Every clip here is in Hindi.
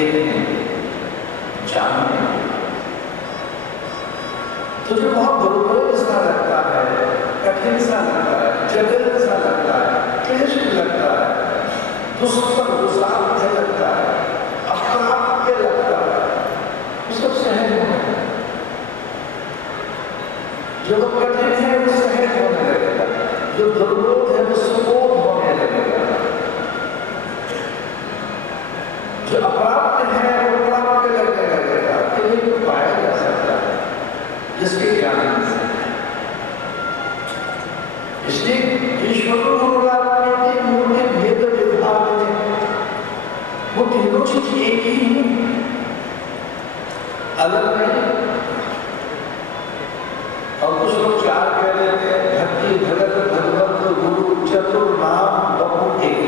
देखने, जानने। तुझे बहुत दुर्बल सा लगता है, कठिन सा लगता है, जटिल सा लगता है, क्लेश लगता है, दुष्कर दुसाध्य लगता है, अप्राप्य लगता है, वो सब सहज होने। जो कठिन है वो सहज होने लगेगा, जो दुर्बोध है वो सुबोध होने लगेगा, जो अप्राप्त है वो प्राप्त लगने लगेगा। केवल तो पाया जा सकता है जिसके ज्ञान से। इसलिए ईश्वर मूर्ति भेद विभाग में वो तीनों चीज एक ही है, अलग नहीं। और कुछ लोग चार कह लेते हैं, भक्ति भगत भगवत गुरु चतुर्नाम बहु एक।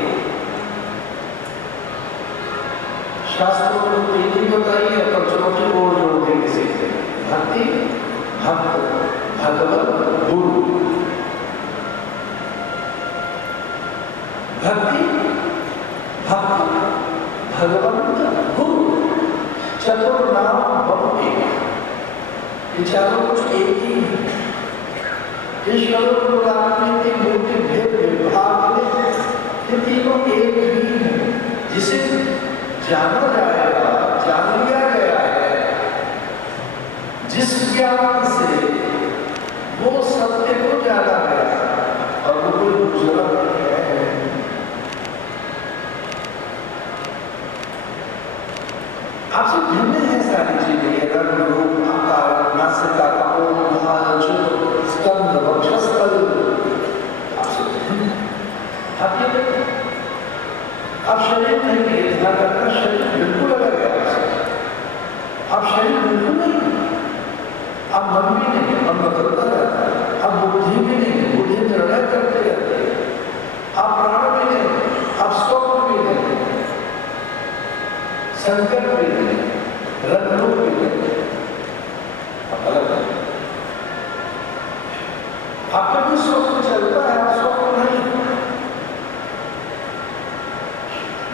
शास्त्रों में तीन ही बताइए, पर चौथी और जोड़ते किसी से, भक्ति भक्त भगवत गुरु। भक्ति भक्त भगवंत गुरु चतुर्नाम बहु एक। ये चारों कुछ एक ही है। ईश्वर की मूर्ति भेद विभाग में ये तीनों एक ही है। जिसे जाना जाएगा, जान लिया गया है, जिस ज्ञान से वो सत्य को जाना गया, और वो कोई दूसरा नहीं है। आपसे भिन्न है सारी चीजें, रंग रूप आकार नासिका कपोल भाल चुट स्कंद वक्षस्थल, आपसे भिन्न है। आप ये देखिए, आप शरीर नहीं है, ध्यान रखना, शरीर बिल्कुल अलग है आपसे। आप शरीर बिल्कुल नहीं, आप मन भी नहीं, मन बदलता रहता है। आप बुद्धि भी नहीं, बुद्धि निर्णय करते रहते हैं। आप प्राण भी नहीं, आप स्वप्न भी नहीं, संकट भी नहीं, रंग रूप भी नहीं, आप अलग है। आपका भी स्वप्न चलता है, आप स्वप्न नहीं।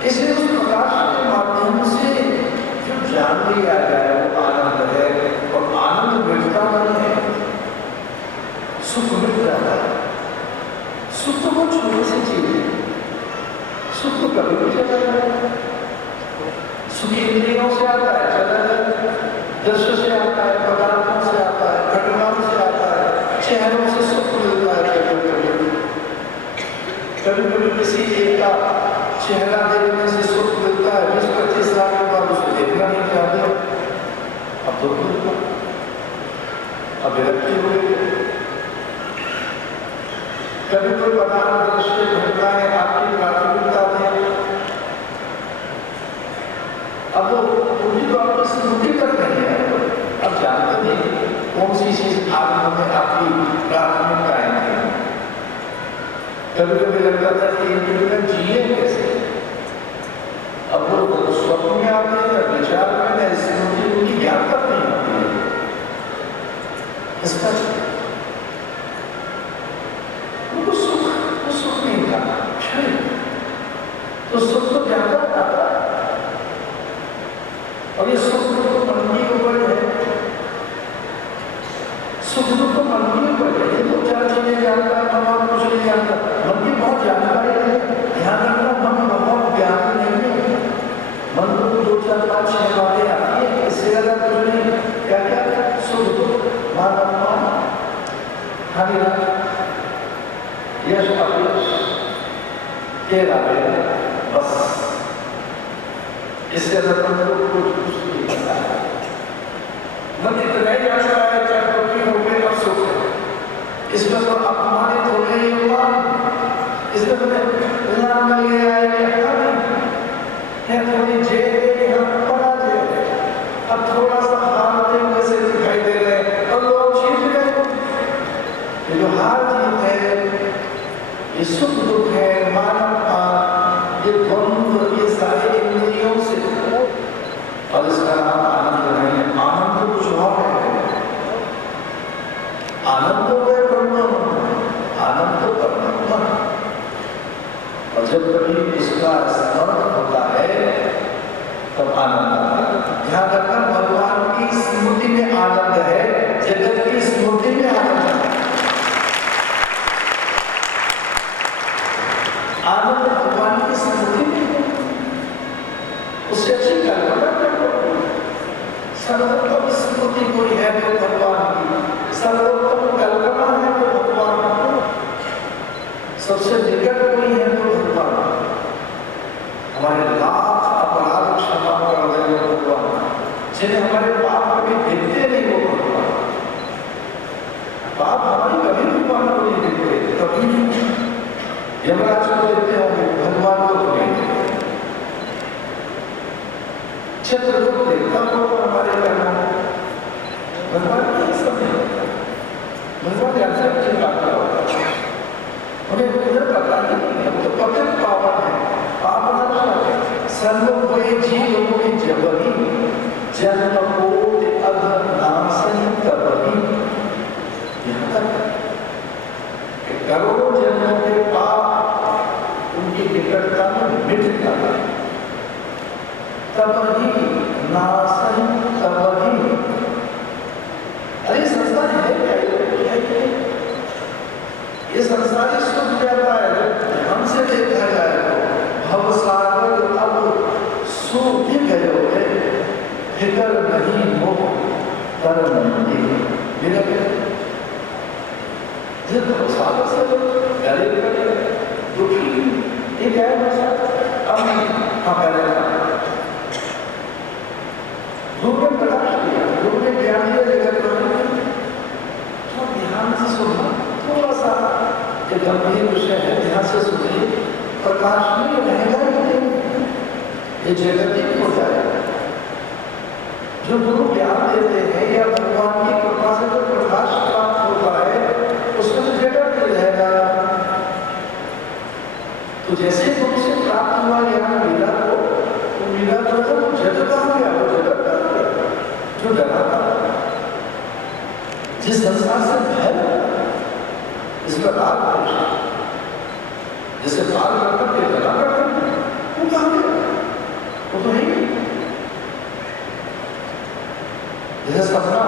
इसलिए उस प्रकाश के माध्यम से जो जान लिया जाए वो आनंद है, और आनंद मिटता नहीं है, सुख मिट जाता है। सुख तो बहुत छोटी सी चीज है, सुख तो कभी भी चला जाए। सुख इंद्रियों से आता है, चला जाए, दृश्य से आता है, पदार्थों से आता है, घटनाओं से आता है, चेहरों से सुख मिलता है। कभी कभी किसी एक का चेहरा देखने से सुख मिलता है, 20-25 साल के बाद उसको देखना नहीं चाहते, अब दुख मिलता, अब विरक्ति हो गई। कभी कोई पदार्थ दृश्य घटनाएं आपकी प्राथमिकता में, अब वो पूरी तो आपको स्मृति तक नहीं है, अब जानते नहीं कौन सी चीज आत्मा में आपकी प्राथमिकताएं थी। कभी कभी लगता था कि इनके जिए कैसे, अब वो स्वप्न में आते हैं, विचार में स्मृति उनकी ज्ञान तक नहीं होती है। इसका वो सुख नहीं था, तो सुख तो ज्यादा आता है, और ये सुख तो मन की ऊपर है। सुख तो मन की ऊपर है, ये तो चार चीजें जानता है, मन कुछ नहीं जानता। मन की बहुत जानकारी है, ध्यान रखना, मन बहुत ज्ञान नहीं है। मन को 2, 4, 5, 6 बातें आती है, इससे ज्यादा कुछ नहीं। क्या क्या सुख दुख मान अपमान हानि यश अपयश तेरा मेरा, बस इससे ज्यादा कुछ नहीं पता है। मन इतना ही अच्छा है, चाहे दुखी हो गए और सुख है, इसमें तो अपमानित हो गए हुआ, इसमें तो नाम मिल गया है, थोड़ी जेल पड़ा जाए, अब थोड़ा सा हारते हुए से दिखाई दे रहे हैं, और लोग जीत गए। ये जो हार जीत है, ये सुख दुख है, मान अपमान, ये द्वंद्व, ये सारे इंद्रियों से, और इसका नाम आनंद नहीं है। आनंद तो कुछ और है, आनंद तो है ब्रह्म, आनंद तो परमात्मा। और जब कभी इसका स्मरण होता है तब आनंद आता है। ध्यान रखना, भगवान की स्मृति में आनंद है, जगत की स्मृति में आनंद है। आनंद भगवान की स्मृति में है, उससे अच्छी कल्पना करो। सर्वोत्तम स्मृति कोई है तो भगवान की, सर्वोत्तम कल्पना है तो भगवान को, सबसे निकट कोई है तो भगवान। हमारे लाख अपराध क्षमा कर देने भगवान, जिन्हें हमारे पाप कभी दिखते नहीं वो भगवान। पाप हमारी कभी भगवान को नहीं दिखते, कभी नहीं। यमराज को देखते होंगे, भगवान को तो नहीं देखते। चित्रगुप्त देखता होगा हमारे कर्मों, भगवान नहीं समझ, भगवान ऐसा अच्छी बात क्या होता है, उन्हें उधर पता नहीं है, तो पतित पावन है, पावन है। सर्व हुए जीव हुए जबरी, जन्म कोटि अधर नासहि तबहि। यहाँ तक करोड़ों जन्मों के पाप उनकी निकटता में मिट जाता है। तबहि नासहि तबहि। अरे संसार है क्या? ये संसार ही सुख जाता है। हमसे देखा जाए तो भवसागर अब सूख गए, फिकर नहीं हो तर नहीं। जिस भवसागर से गले गए दुखी, ये क्या है? गुरु ने प्रकाश दिया, गुरु ने ज्ञान दिया जगत में। तो ध्यान से सुनना, थोड़ा सा ये गंभीर विषय है, ध्यान से सुनिए। प्रकाश में रहेगा ही नहीं, ये जगत ही हो जाएगा। जो गुरु ज्ञान देते हैं या भगवान की कृपा से जो प्रकाश प्राप्त होता है, उसमें तो जगत ही रहेगा। तो जैसे गुरु से प्राप्त हुआ ज्ञान मीरा को, तो मीरा जो है वो जगत आ गया, वो जगत आ गया जो डरा था, जिस संसार से भय इसका राग है, जैसे पार करकर के डरा करते हैं, वो कहाँ गया? वो तो नहीं। जैसे सपना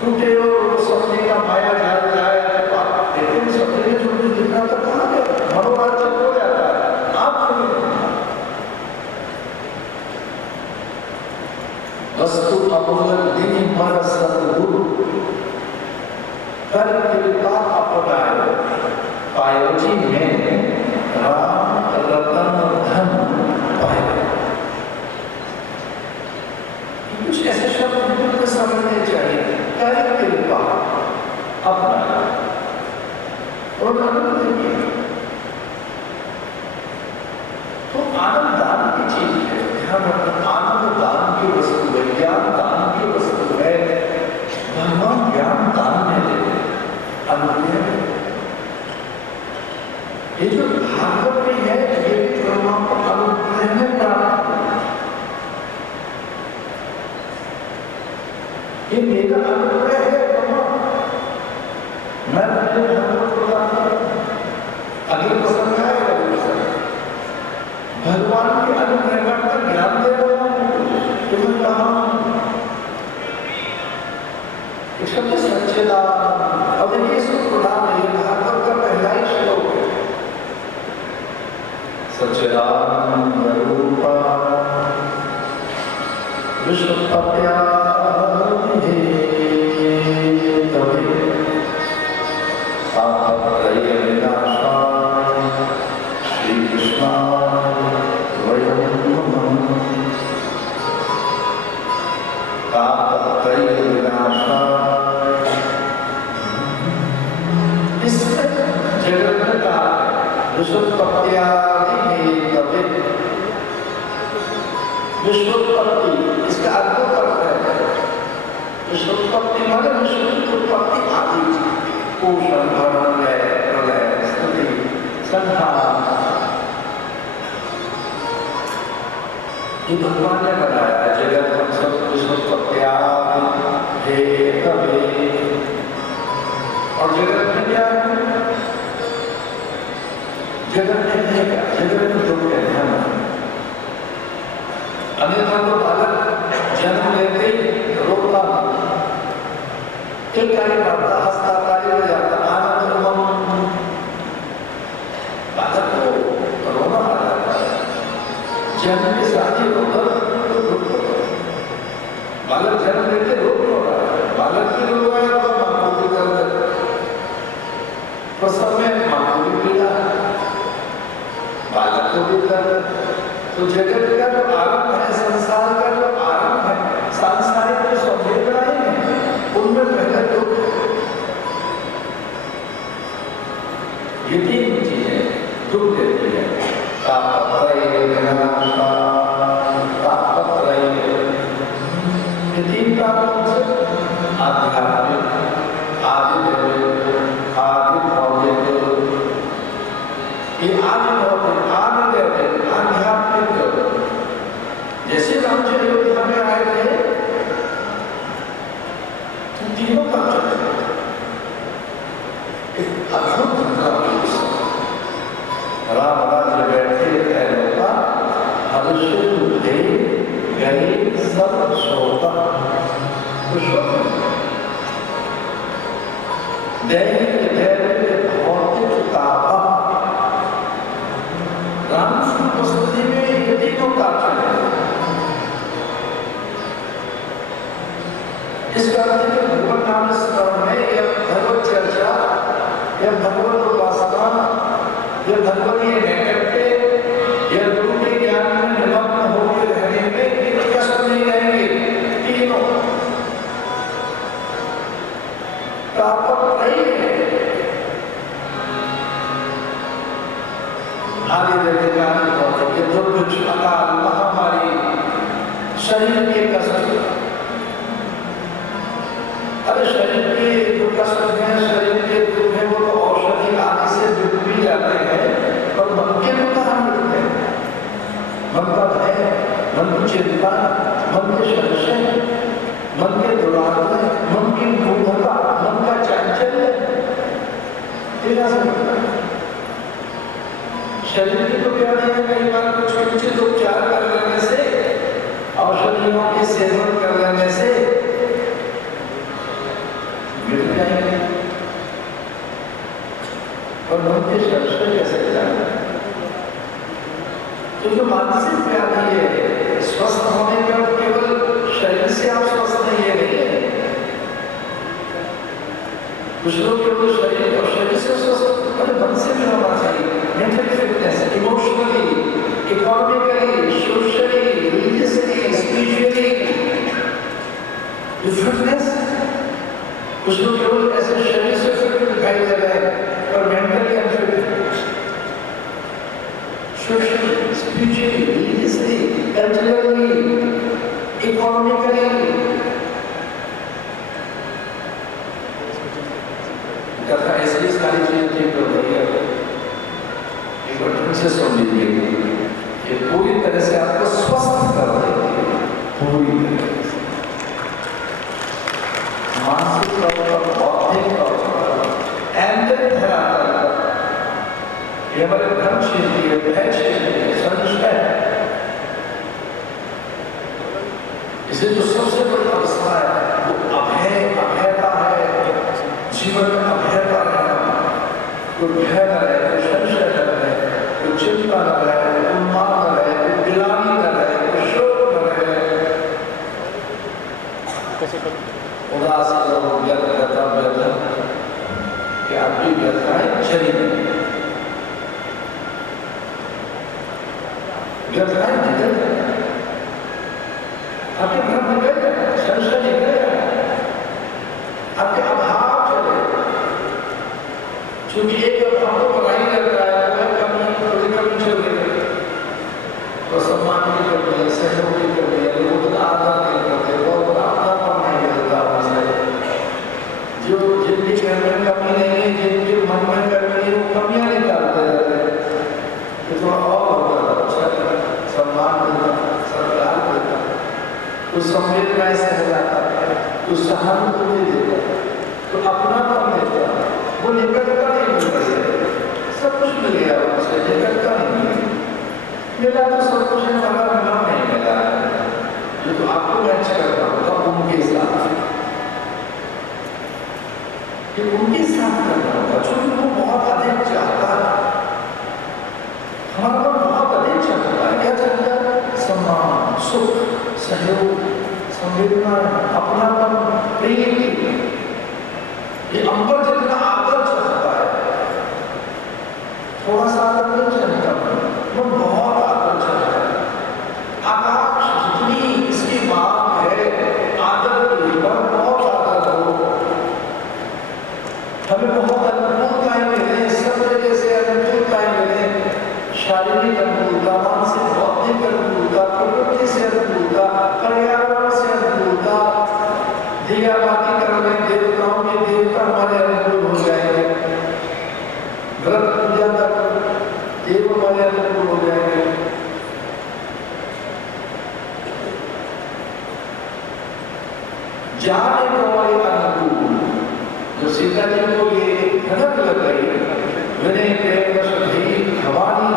टूटे और सपने का माया जाल जाए, लेकिन सपने में जो दिखना तो कहाँ गया? मनोराज्य हो जाता है, आप वस्तु अमूल दिन मर सतगुरु कर कृपा अपनाए, पायो जी में राम रतन धन पाए। कुछ ऐसे शब्द बिल्कुल समझने चाहिए। कर कृपा अपनाए और आनंद देखिए, तो आनंद दान की चीज है। आनंद दान की वस्तु है, ज्ञान दान की वस्तु है। भगवान ज्ञान दान में देते अनुग्रह। ये जो भागवत में है, ये भगवान को अनुग्रह में प्राप्त, ये मेरा अनुग्रह है। मैं भागवत प्रदान करूं, अगले प्रसंग आएगा। भगवान के अनुग्रह का ज्ञान दे रहा हूं, तुम्हें कहा शब्द सच्चिदानंद। अब देखिए इसको प्रदान है, भागवत का पहला ही श्लोक है। सच्चिदानंद रूपा विश्वपत्या विश्वोत्पत्ति, इसका अर्थ करता है विश्वोत्पत्ति माने विश्व की उत्पत्ति आदि, पोषण भरण प्रलय स्थिति संहार, ये भगवान ने बनाया जगत। हम सब विश्वोत्पत्ति हे कभी, और जगत में क्या है? जगत में क्या? जगत में दुख है, ध्यान। अन्यथा तो बालक जन्म लेते ही रोता एक कार्य करता हंसता कार्य हो जाता आनंद बालक को रोना आ जाता है जन्म के साथ ही रोता बालक जन्म लेते रो रहा है बालक भी रो रहा है और माँ को भी दर्द प्रसव में माँ को भी पीड़ा बालक को भी दर्द तो जगत का जो आरंभ है संसार का जो आरंभ है सांसारिक जो संवेदनाएं हैं उनमें पहले दुख ये तीन चीजें दुख देती है ये तीन तापों से आध्यात्मिक आदि आदि भौतिक ये आदि भौतिक आदि आध्यात्मिक जैसे रामचंद्र अयोध्या में आए थे तो तीनों काम चल रहे एक अद्भुत राम राज्य बैठे तैरता हर्षित थे गए सब सोता दैनिक धैर्य भौतिक तापा राम की उपस्थिति में ये तीनों काम चले इस कारण से भगवत नाम स्मरण में या भगवत चर्चा या भगवत उपासना या भगवत ये नैकट्य या गुरु के ज्ञान में निमग्न होकर रहने में कष्ट नहीं रहेंगे तीनों प्राप्त नहीं है आदि देवता ये दुर्भिक्ष अकाल महामारी शरीर के कष्ट अरे शरीर के जो कष्ट है शरीर के दुख है वो तो औषधि आदि से मिट भी जाते हैं पर मन के तो कहाँ मिलते हैं मन का भय मन की चिंता मन के संशय मन के दुराग्रह मन की मूढ़ता मन का चांचल्य तेरा से मिलता है शरीर की तो क्या नहीं है कई बार कुछ उचित उपचार कर लेने से औषधियों के सेवन कर लेने से मिल जाएंगे और मन के संशय कैसे जाना तो जो मानसिक व्याधि है स्वस्थ होने का केवल शरीर से आप स्वस्थ नहीं है कुछ लोग केवल शरीर और शरीर से स्वस्थ और मन से भी होना चाहिए mentally fitness emotionally economically socially religiously spiritually fitness कुछ लोग केवल ऐसे शरीर से फिट दिखाई दे रहे हैं और mentally unfit socially spiritually religiously culturally economically कथा ऐसी सारी चीजें ठीक कर रही है एक बार ढंग से सुन लीजिए ये पूरी तरह से आपको स्वस्थ कर देगी पूरी तरह मानसिक तौर पर बौद्धिक तौर पर एंडर धरातल ये हमारे धर्म क्षेत्रीय है क्षेत्रीय संस्कार इसे जो सबसे बड़ी अवस्था है वो अभयता है जीवन में अभयता रहना कोई भय न रहे कोई संशय न रहे कोई चिंता न रहे कोई उन्माद न रहे कोई गिलानी न रहे कोई शोक न रहे उदास व्यर्थ कि आपकी व्यर्थाएं चली व्यर्थाएं निकल गए आपके घर में गए संशय निकल गए आपके अभाव चले क्योंकि एक अभाव को बनाई रहता है वह कमी थोड़ी कमी चल रही तो सम्मान की कमी है सहयोग की कमी है लोग आदर नहीं करते बहुत अपनापन नहीं मिलता उनसे जो जिनकी घर में कमी नहीं है जिनके मन में कमी है वो कमियां निकालते रहते हैं थोड़ा और होता है सम्मान मिलता सरकार मिलता कुछ संवेदनाएं से हो जाता है कुछ सहानुभूति देता है तो अपनापन देता है वो निकटता नहीं मिल रही है सब कुछ मिल गया उससे निकटता नहीं मिली मिला तो सब कुछ है मगर नाम नहीं मिला जो तो आपको मैच करता होगा उनके साथ, कि उनके साथ करना होगा, क्योंकि वो बहुत अधिक चाहता है, हमारा मन बहुत अधिक चाहता है। क्या चाहता है? सम्मान, सुख, सहयोग, संवेदना, अपनापन, प्रेम। ये अंबर जितना आदर चाहता है, थोड़ा सा आदर नहीं चाहता, वो बहुत आदर चाहता है। आकाश जितनी इसकी मांग है आदर की, बहुत आदर हो, हमें बहुत अनुकूलताएं मिले, सब जगह से अनुकूलताएं मिले, शारीरिक अनुकूलता, मानसिक बौद्धिक अनुकूलता, प्रकृति से अनुकूलता, पर्यावरण से अनुकूलता, दिया बाती करने देवताओं के देवता हमारे अनुकूल हो जाएंगे, व्रत पूजा कर देव हमारे अनुकूल हो जाएंगे। जाने वाले अनुकूल, जो सीता जी को ये भनक लग गई, विनय प्रेम शुद्धि भवानी,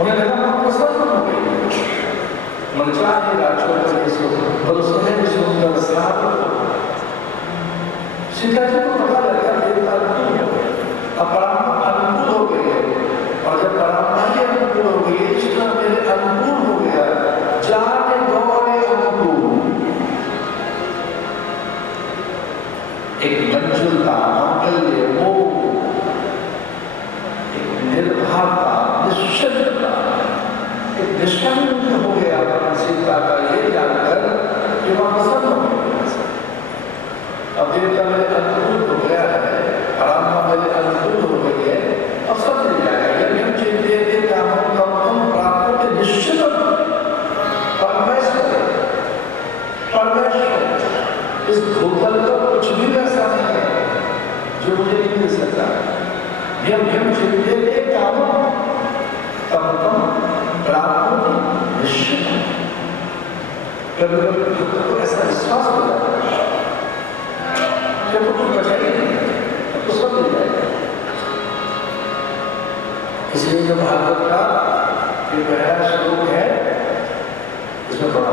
उन्हें लगा हम प्रसन्न हो गई, मन चाहे राजो और सुनहरे सुंदर श्राप। सीता जी को पता लगा देवता अनुकूल हो गए, अपराध अनुकूल हो गए, और जब परात्मा के अनुकूल हो गई, इष्ट मेरे अनुकूल हो गया, जाने वाले अनुकूल। एक मंजुलता, मांगल्य, वो एक निर्भरता, निश्चितता, एक निष्कंठ हो गया सीता का ये जानकर कि वह प्रसन्न हो गया। अब देवता मेरे अनुकूल हो गया है, परात्मा मेरे अनुकूल हो गई है, अब सब मिल जाएगा। यदि हम चिंतित हम प्राप्त के निश्चित परमेश्वर इस भूतल का कुछ भी ऐसा नहीं है जो मुझे नहीं मिल सकता। हम चिंतित काम तम प्राप्त निश्चित। कभी तो ऐसा विश्वास हो जाता है जब कुछ बचा ही नहीं तब तो सब मिल जाएगा। इसलिए जो भागवत का ये पहला श्लोक है, इसमें बड़ा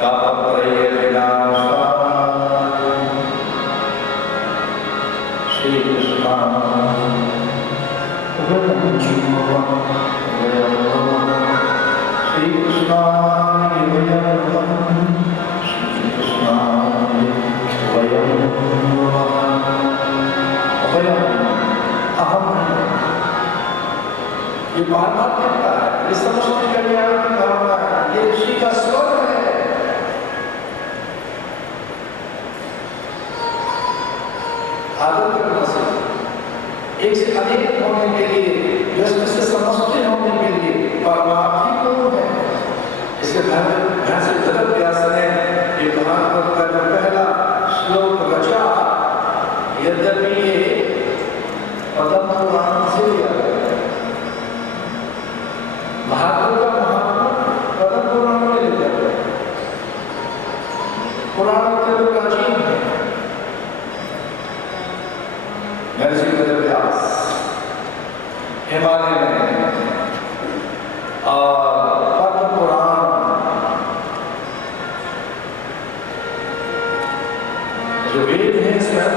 तापत्रय विनाशाय श्री कृष्ण श्री कृष्ण ये पारमात्मिकता है, ये समष्टि कल्याण की भावना है, ये ऋषि का स्वर है। आदर करना से एक से अनेक होने के लिए, व्यस्त से समष्टि होने के लिए परमार्थी कौन है? इसके भैंस जगत व्यास ने ये भागवत का जो पहला श्लोक रचा, यद्यपि ये पद्म पुराण से लिया गया, भागवत का महात्मा पद्म पुराण में लिखा गया। पुराण के जो प्राचीन है, महर्षि वेदव्यास हिमालय में, और पद्म पुराण जो वेद है स्वयं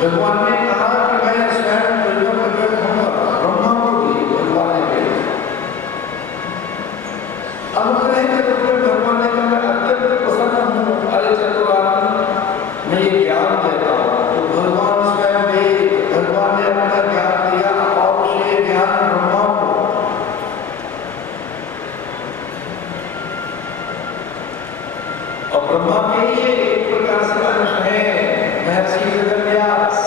भगवान ने कहा कि मैं स्वयं प्रकट होऊंगा, ब्रह्मा को भी भगवान ने कहा। अब भगवान ने कहा मैं अत्यंत प्रसन्न हूँ, अरे चतुरानन मैं ये ज्ञान देता हूँ। तो भगवान स्वयं वेद, भगवान ने अपना ज्ञान दिया और उसे ज्ञान ब्रह्मा को। और ब्रह्मा के लिए एक प्रकार से अंश है महर्षि वेदव्यास।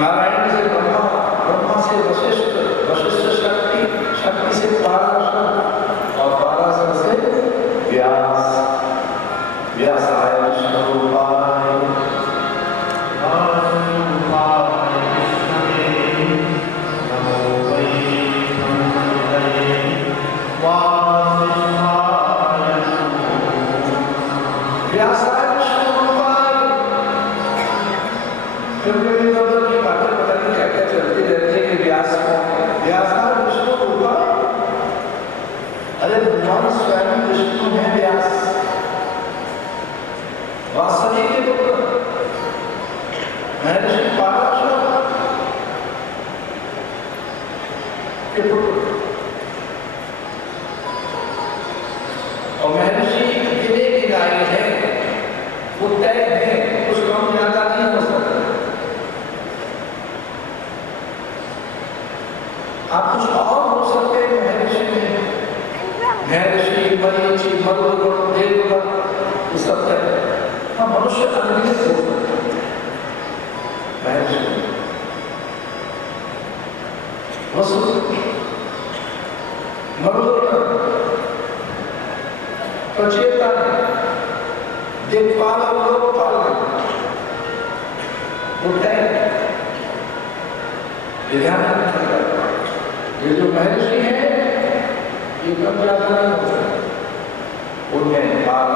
नारायण से ब्रह्मा, ब्रह्मा से वशिष्ठ, वशिष्ठ शक्ति, शक्ति से पराशर और पराशर से व्यास, व्यासाय विष्णुरूपाय के पुत्र। और महर्षि गिने गिनाए हैं, वो तय है, कुछ कम ज्यादा नहीं हो सकता। आप कुछ और हो सकते हैं महर्षि में, महर्षि मरीचि मरुगुण देवगुण ये सब तय है। हम मनुष्य अनगिनत हो सकते हैं महर्षि वसु मरुगुण प्रचेतन दिक्पाल और लोकपाल उठे ध्यान रखना। ये जो महर्षि है ये कम ज्यादा नहीं होता, उन्हें पाल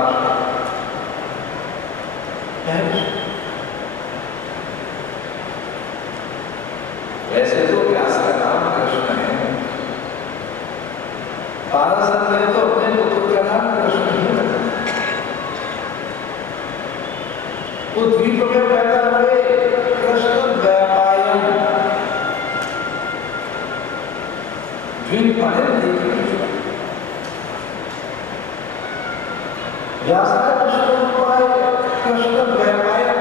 वैसे तो व्यास का नाम कृष्ण है, पाराशर ने तो अपने पुत्र का नाम कृष्ण ही रखा। वो द्वीप में पैदा हुए कृष्ण द्वैपायन, द्वीप माने व्यास कृष्ण द्वैपायन,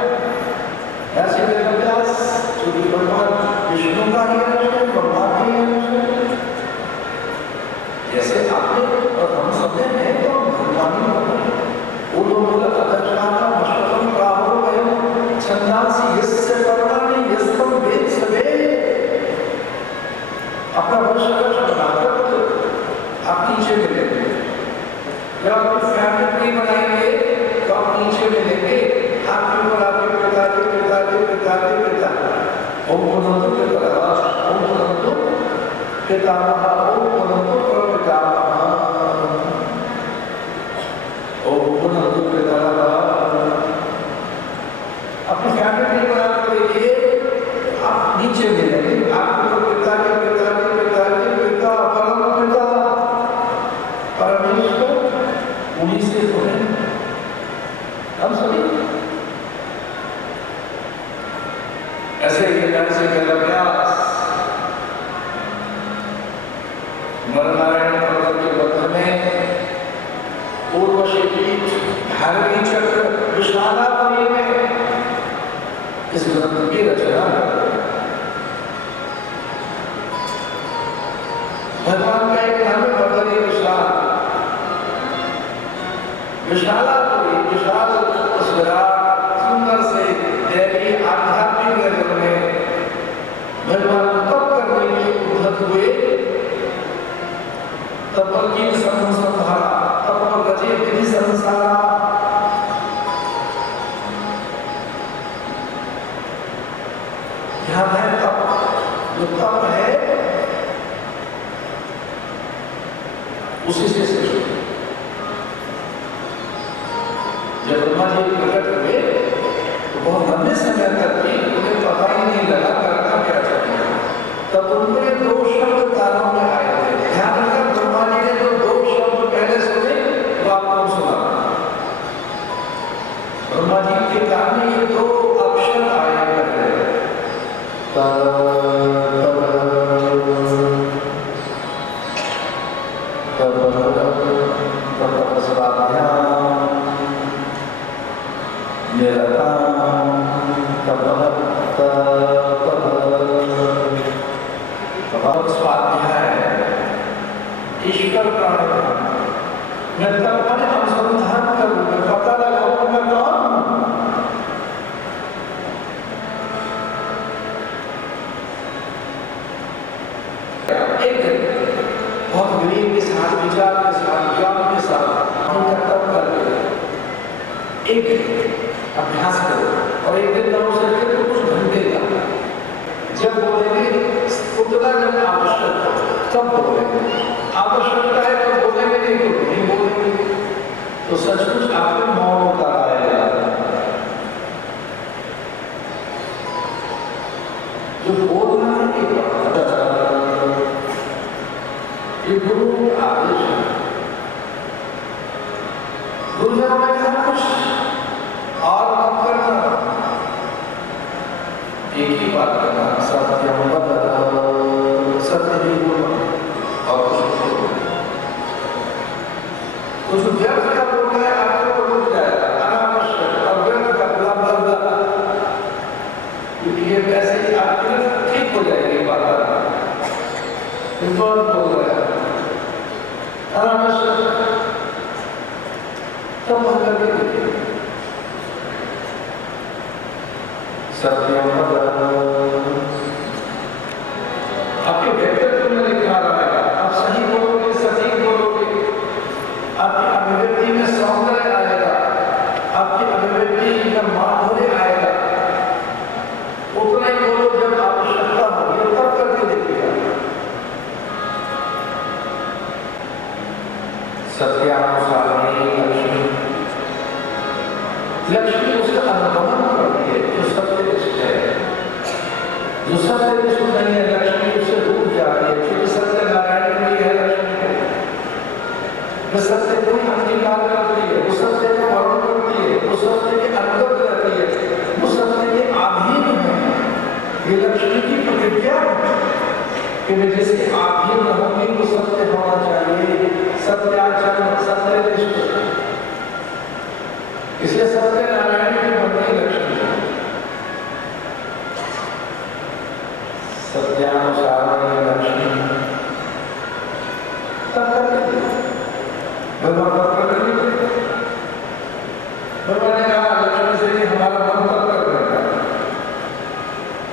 ऐसे व्यास जो भगवान विष्णु का ही अंश है, भगवान का ही अंश है। जैसे आपने और हम सबने हैं तो भगवान ही भगवान। उन्होंने अदक्षाना मशकम प्राहो वयम छंदांसी यस्य पर्णानि यस्तम वेद सवे। अपना वर्ष बनाकर आप नीचे मिलेंगे, जब अपनी फैमिली ट्री बनाएंगे तो आप नीचे मिलेंगे, आपके ऊपर आपके पिता के पिता के पिता के पिता ओम भगवतो पितरः ओम भगवतो पितामह ओम भगवतो प्रपितामह ओम भगवतो पितरः। अपनी फैमिली ट्री बनाकर देखिए, आप नीचे मिलेंगे, आपके ऊपर पिता के पिता के पिता के पिता परम पिता परमेश्वर, उन्हीं से होने हम सभी। ऐसे ही से व्यास नरनारायण पर्वत के मध्य में उर्वशी पीठ भैरवी चक्र विशालापुरी में इस ग्रंथ की रचना भगवान का एक नाम है बदरी विशाल, विशालापुरी विशाल उस विराट सुंदर से दैवी आध्यात्मिक नगर में भगवान तप करने के उद्धत हुए। तप की संसारा तप गजे विधि संसारा, ध्यान है तप, जो तप है उसी से सृष्टि। जब ब्रह्मा जी प्रकट हुए तो बहुत लंबे समय तक भी उन्हें पता ही नहीं लगा करना क्या चाहिए। तब उनके दो शब्द कानों में आए थे। ध्यान रखना, ब्रह्मा जी ने जो दो शब्द पहले सुने वो आपको सुना। ब्रह्मा जी के कान में ये दो अक्षर आए पहले, ईश्वर प्राण मैं तब मैंने अनुसंधान करूं, मैं पता लगाऊं मैं कौन हूं। एक बहुत गरीब के साथ, विचार के साथ, ज्ञान के साथ हम तब करके एक अभ्यास करो और एक दिन नौ से तो कुछ घंटे का जब बोलेंगे उतना जब आवश्यक हो तब बोलेंगे, आवश्यकता है तो बोलेंगे, नहीं तो नहीं बोलेंगे। तो सचमुच आपको मौन उतार आएगा। जो बोलना है ये गुरु आदेश है। गुरुजनों ने कहा कुछ और मत करना, एक ही बात करना, सत्य ही बोलना। बहुत बोल रहा है आराम से सब बंद करके देखिए सत्यम आपके व्यक्तित्व में निखार आएगा। आप सही बोलोगे, सटीक बोलोगे, आपकी अभिव्यक्ति में सौंदर्य आएगा, आपकी अभिव्यक्ति में माधुर्य आएगा। उतना ही बोलो जब आवश्यकता हो, ये तब करके देखिएगा। सत्यानुसारिणी लक्ष्मी, लक्ष्मी उसका अनुगमन करती है जो सत्यनिष्ठ है। जो सत्यनिष्ठ नहीं है लक्ष्मी उससे दूर जा रही है, क्योंकि सत्यनारायण में है लक्ष्मी को। वो सत्य को ही अंगीकार करती है, वो सत्य को वर्ण करती है, वो सत्य के अंतर्गत रहती है, वो सत्य के अधीन है। ये लक्ष्मी की प्रतिज्ञा है कि मैं जिसके अधीन रहूंगी वो सत्य होना चाहिए, सत्याचरण, सत्यनिष्ठ। इसलिए सत्यनारायण की बनती लक्ष्मी सत्यानुसारिणी लक्ष्मी। भगवान ने कहा लक्ष्मी से कि हमारा मन तब कर रहेगा।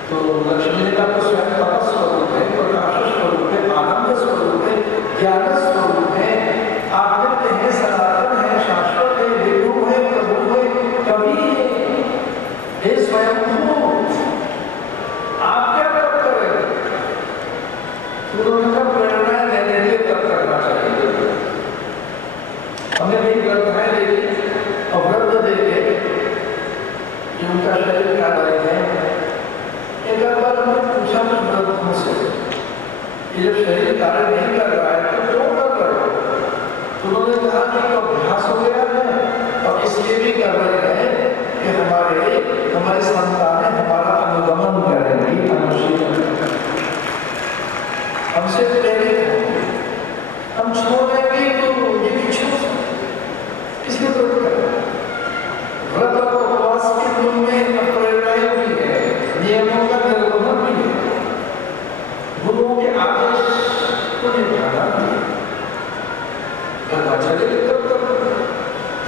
तो लक्ष्मी जी का तो स्वयं तपस स्वरूप है, प्रकाश स्वरूप है, आनंद स्वरूप है, ज्ञान स्वरूप है, आत्मिक है, सनातन है, शाश्वत है, विभु है, प्रभु है, कवि है, स्वयं आप क्या तब करें? उन्होंने कहा प्रेरणा देने के लिए तब करना चाहिए। हमने भी प्रेरणाएं देखी और व्रत देखे कि उनका शरीर क्या करे हैं। एक बार हमने पूछा व्रतों से कि जब शरीर कार्य नहीं कर रहा है तो क्यों कर रहे हो? तो उन्होंने कहा कि अभ्यास हो गया है और इसलिए भी कर रहे हैं कि हमारे संतान हमारा अनुगमन करेंगे, अनुशीलन हमसे प्रेरित होंगे। हम छोड़ेंगे तो ये भी छोड़ सकते, इसलिए तो व्रत और उपवास के गुण में प्रेरणाएं भी है, नियमों का निर्वहन भी है, गुरुओं के आदेश को निभाना भी है।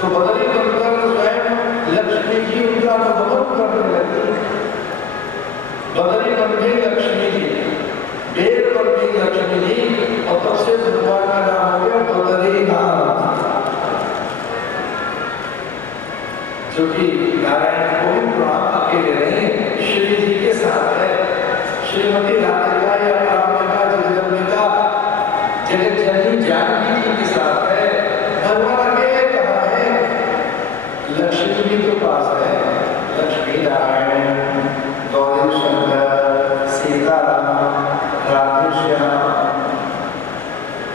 तो बदली बनकर स्वयं लक्ष्मी जी उनका अनुगमन करने लगी। बदली बन गई लक्ष्मी जी, बेर बन गई लक्ष्मी जी, और तब से भगवान का नाम हो गया बदरीनाथ। क्योंकि नारायण को भी प्रणाम अकेले नहीं, श्री जी के साथ है। श्रीमती राधिका या रामका जगदम्बिका जगत जननी जानकी जी के साथ है। भगवान अकेले कहाँ है? लक्ष्मी जी के पास है। लक्ष्मी नारायण, गौरी शंकर, सीताराम, राधेश्याम।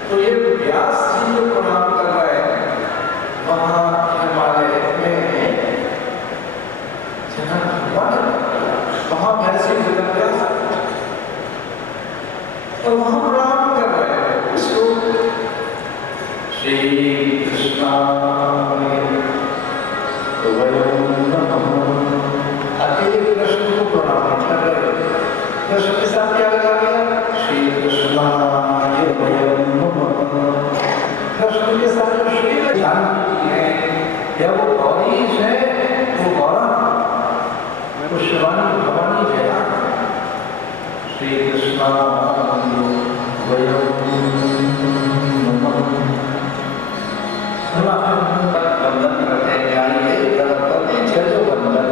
तो ये व्यास जी जो प्रणाम कर रहे हैं वहाँ हिमालय में जहाँ भगवान, वहाँ महर्षि वेदव्यास और वहाँ प्रणाम कर रहे हैं इसको श्री कृष्णा अकेले कृष्ण को प्रणाम कर रहे हैं। कृष्ण के साथ क्या लगा दिया? श्री कृष्णाय वयं नमः। कृष्ण के साथ जो श्री जानकी है या वो गौरी है, वो गौरा, वो शिवानी भवानी जया। श्री कृष्णाय वयं नमः। वंदन करते हैं गणपति जय वंदन।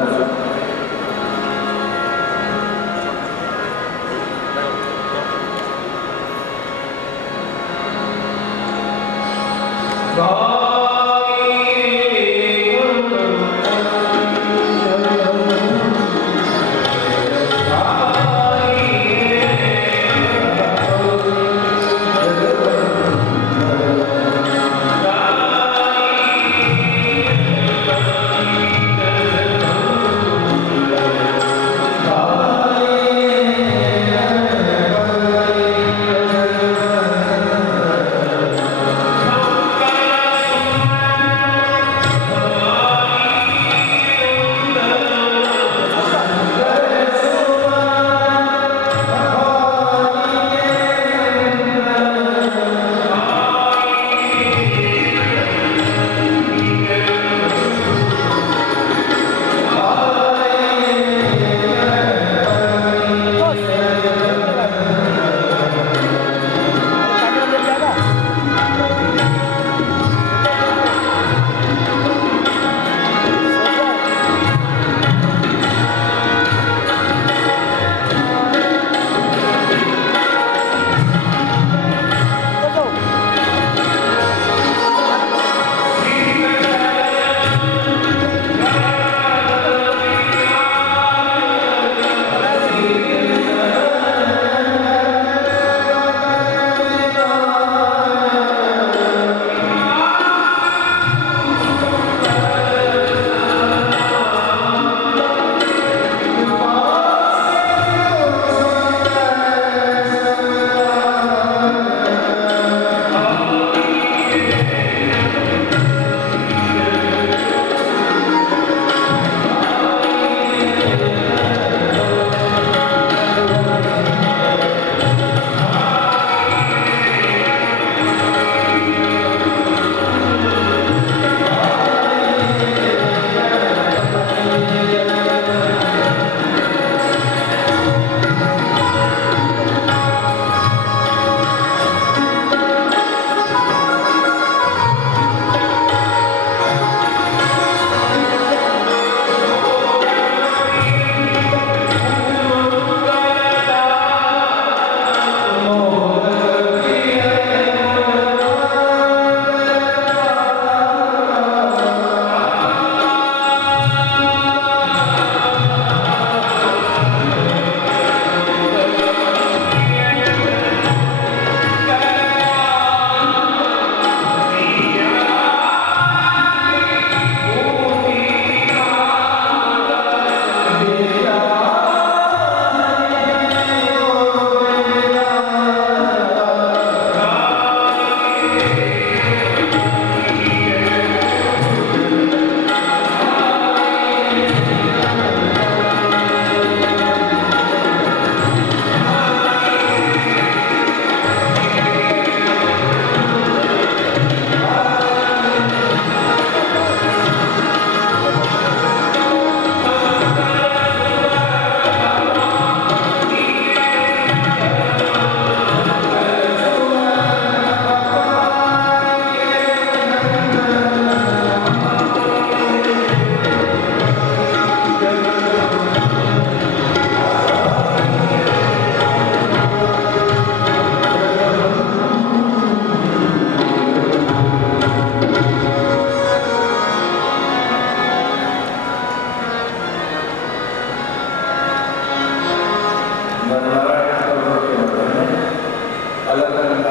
अलग अलग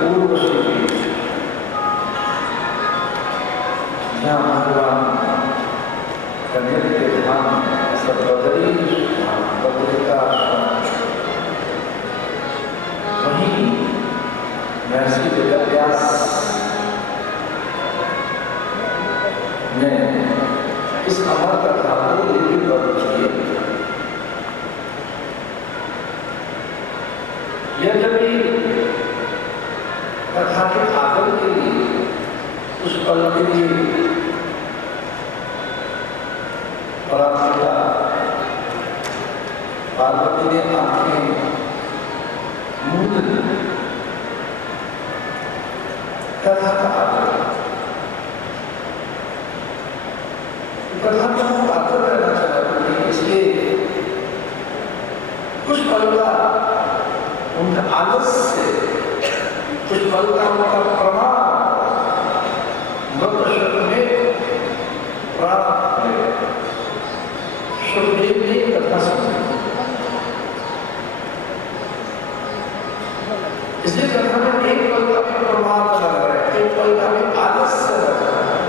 पूर्व से जहाँ भगवान कन्या के धाम सतबदरी बद्रिका वहीं महर्षि वेदव्यास ने इस अमर कथा को लिपिबद्ध किए। यद्यपि कथा के आदर के लिए उस पल के लिए परात्मिका पार्वती ने आंखें मूंद ली। कथा का आदर, कथा का आदर करना चाहते थे, इसलिए कुछ पल का उनका आलस्य से, कुछ पल का उनका प्रमाण मृत शब्द में प्राप्त हुए। सुखदेव ने कथा सुनी, इसलिए कथा में एक पल का भी प्रमाण लग रहा है, एक पल का भी आलस्य लग रहा है।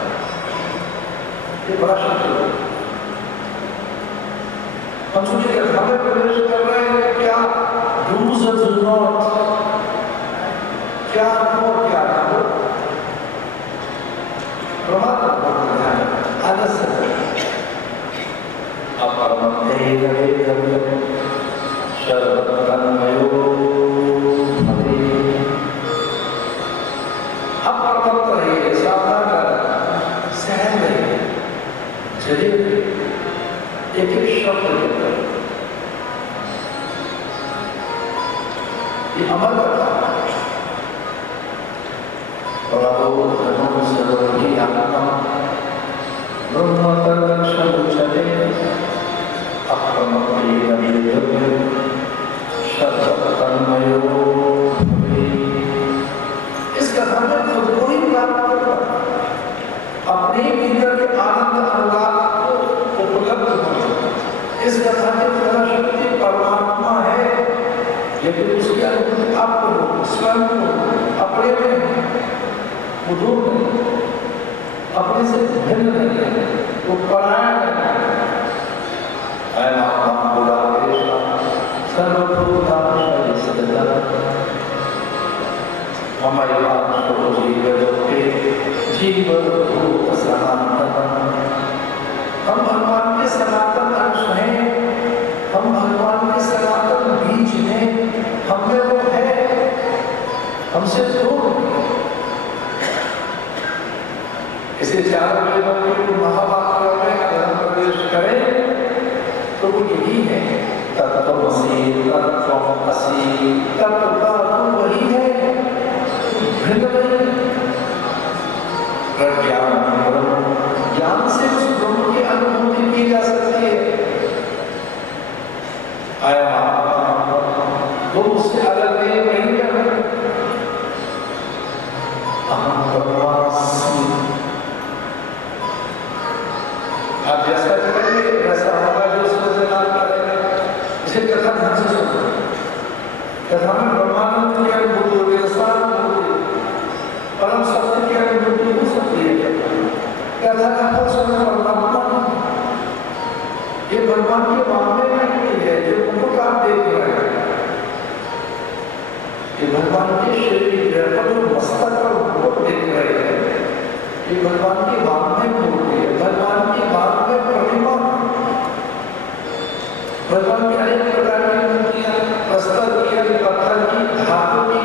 ये बड़ा शब्द है। हम सोचिए कथा में प्रवेश कर रहे हैं, क्या do's and do not, क्या हो क्या ना हो, प्रमाण आलस्य अपरमते गवे शरदतन्मयो भवे। अपरमत रहिए, सावधान सहन रहिए, चलिए एक एक शब्द लेकर ये अमर कथा प्रभो धर्म सर्वहि आत्मा ब्रह्म तदक्षण उच्यते अपरमते गवे शरदतन्मयो भवे। इस कथा में खुद को ही प्राप्त करना, अपने भीतर के आनंद अनुराग को उपलब्ध होना। इस कथा की फलशक्ति परमात्मा है, लेकिन उसकी अनुभूति आपको स्वयं को अपने में दूर नहीं, अपने से भिन्न नहीं है, वो परायण नहीं है। हमारे जीव सनातन, हम भगवान के सनातन अंश हैं, हम भगवान के सनातन बीज हैं, हमें वो है, हमसे दूर। इसे चार महावाक्यों में अगर प्रवेश करें तो वो यही है, तत्त्वमसि तत्त्वमसि, तत्व का तो वही है, भिन्न नहीं। ज्ञान से उस ब्रह्म की अनुभूति की जा सकती है। आया वो उससे अलग नहीं, वही है। अहम ब्रह्मास्मि, आप जैसा करेंगे वैसा होगा, जो उसको करेंगे। इसे कथा ध्यान से सुनो। कथा में ब्रह्मानंद की अनुभूति होगी, परम सत्य की अनुभूति हो सकती है। कथा का फल स्वयं परमात्मा, ये भगवान के मामले में नहीं है जो मुकुट आप देख रहे हैं। ये भगवान के शरीर पर मस्तक पर मुकुट देख रहे हैं, ये भगवान के बाद में मूर्ति है, भगवान के बाद में प्रतिमा, भगवान की अनेक प्रकार की मूर्तियां, प्रस्तर की, पत्थर की, धातु की।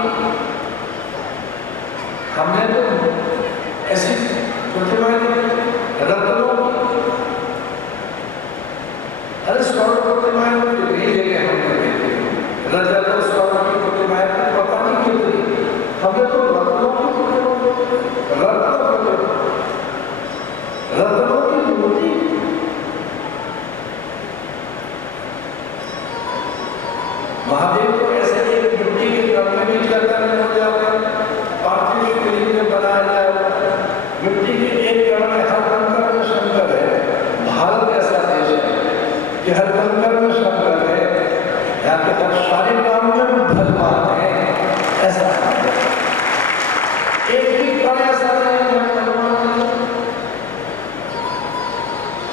हमने तो ऐसी प्रतिमाएं रत्नों की, अरे स्वर्ण प्रतिमाएं नहीं लेके हमने रजत और स्वर्ण की प्रतिमाएं पता नहीं क्यों थी, हमने तो रत्नों की रत्नों की मूर्ति। महादेव को ऐसे एक मिट्टी के घर में भी करता नहीं हो जाता, पार्थिव शरीर में बनाया जाए, मिट्टी के एक कण में हर रंग का जो शंकर है। भारत ऐसा देश है कि हर कर्म में शंकर है या कि हर सारे काम में भगवान है, ऐसा है। एक भी कण ऐसा नहीं है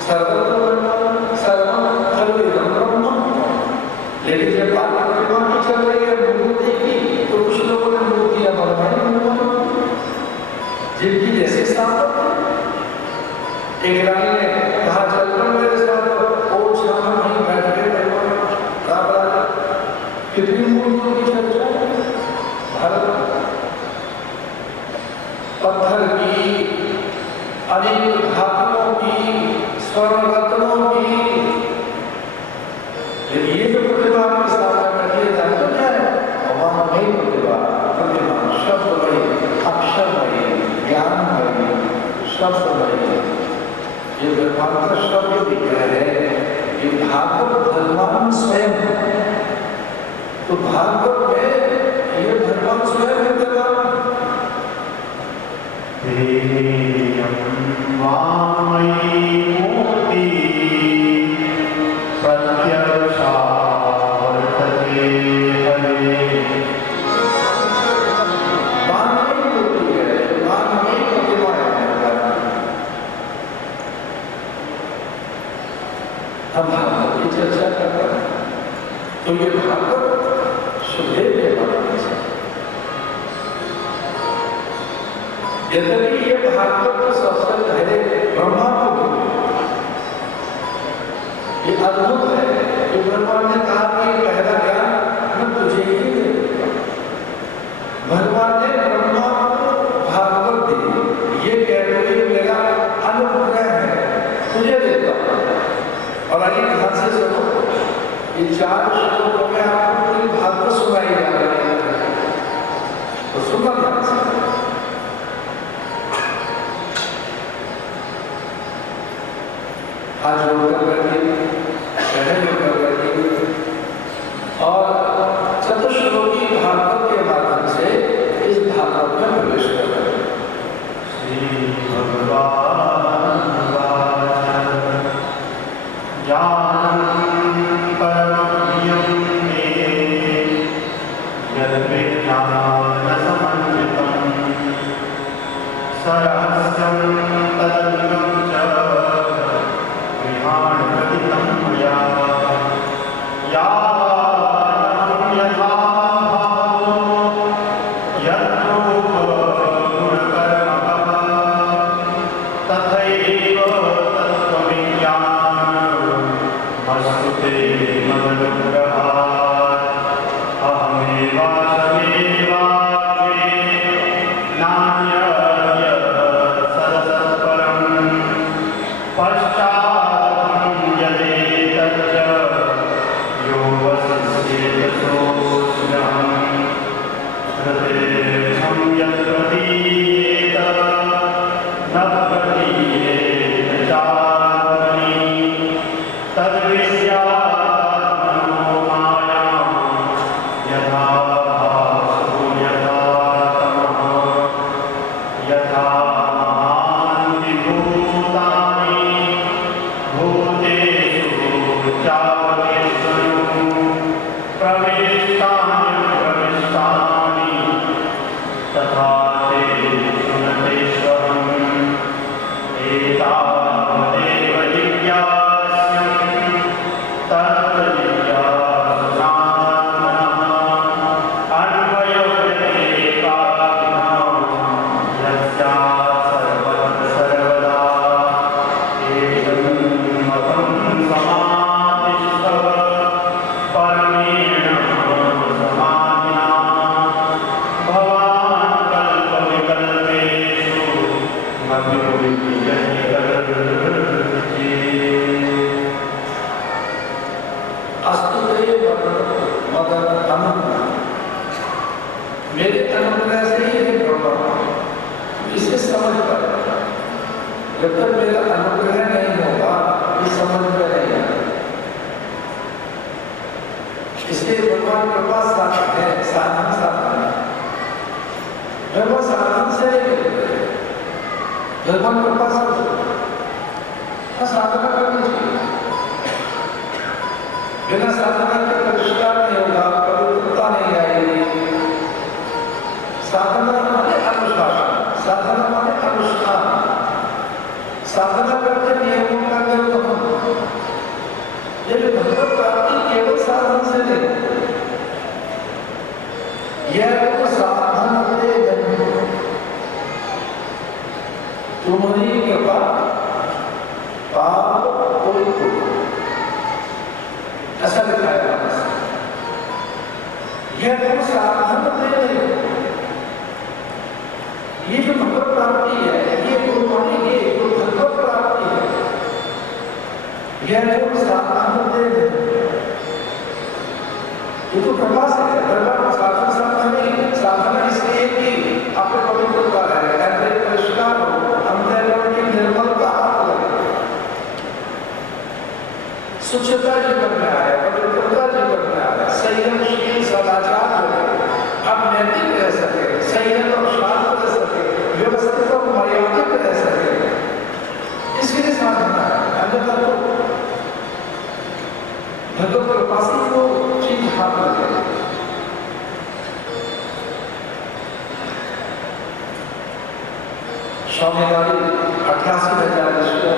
सर्वत्र सर्वम खलु ब्रह्म। लेकिन जब बात प्रतिमा की चल रही है मूर्ति की, तो कुछ लोगों ने मूर्तियां बनवाई जिनकी जैसे सामर्थ। एक रानी ने कहा चलकर मेरे साथ और शाम नहीं बैठ गए कितनी मूर्तियों की चर्चा भारत पत्थर की, अनेक धातुओं की, स्वर्ण रत्नों की। लेकिन ये जो प्रतिभा के सामने रखी जाए तो क्या है? भगवान नहीं प्रतिभा, प्रतिभा शब्द बड़ी, अक्षर बड़ी, ज्ञान बड़ी, शब्द बड़ी। ये भगवान का शब्द दिख रहा है कि भागवत भगवान स्वयं, तो भागवत में ये भगवान स्वयं विद्यमान। हम भागवत की चर्चा कर रहे हैं, तो ये भागवत सुखदेव के बारे से, यद्यपि ये भागवत तो सबसे पहले ब्रह्मा को, ये अद्भुत है कि भगवान ने कहा कि पहला ज्ञान मैं तुझे ही दे। भगवान ने ब्रह्मा को भागवत दी, ये कहते हुए मेरा अनुग्रह है, तुझे देता हूं। और आइए ध्यान से सुनो, ये 4 श्लोकों में आपको पूरी भागवत सुनाई जा रही है, तो सुनो ध्यान से। आज जोड़कर बैठिए, पहले जोड़कर बैठिए और चतुश्लोकी भागवत के माध्यम से इस भागवत में प्रवेश करें। श्री भगवान मेरे अनुग्रह से ही है ब्रह्मा, इसे समझ पाए। जब तक मेरा अनुग्रह नहीं होगा ये समझ में नहीं आएगा। इसलिए भगवान कृपा साधन है, साधन साधन भगवान साधन से भगवान कृपा साधन साधना करनी चाहिए। बिना साधना के परिष्कार नहीं होगा, पवित्रता नहीं आएगी। साधना माने अनुशासन, साधना माने अनुष्ठान। साधना करके नियमों का गर्व हम, लेकिन भगवत प्राप्ति केवल साधन से नहीं, यह वो साधन दे तुम्हारी कृपा पाप कोई को, ऐसा लिखाया है। यह वो साधन दे, ये जो भगवत प्राप्ति है, ये गुरुवाणी, ये जो भगवत प्राप्ति है, यह वो साधन दे, ये तो कृपा से है। भगवान साधन साधन नहीं, साधना इसलिए कि आपको पवित्रता है, अंदर परिष्कार हो, अंदर की निर्मलता आप लगे, स्वच्छता जीवन में आए, पवित्रता जीवन में आए, संयमशील सदाचार लगे, अब नैतिक रह सके, संयम और शांत रह सके, व्यवस्थित और मर्यादित रह सके, इसके लिए साधना है। अन्यथा तो भगवत कृपा से वो चीज हाथ लगे। स्वामीवारी 88,000 ऋषियों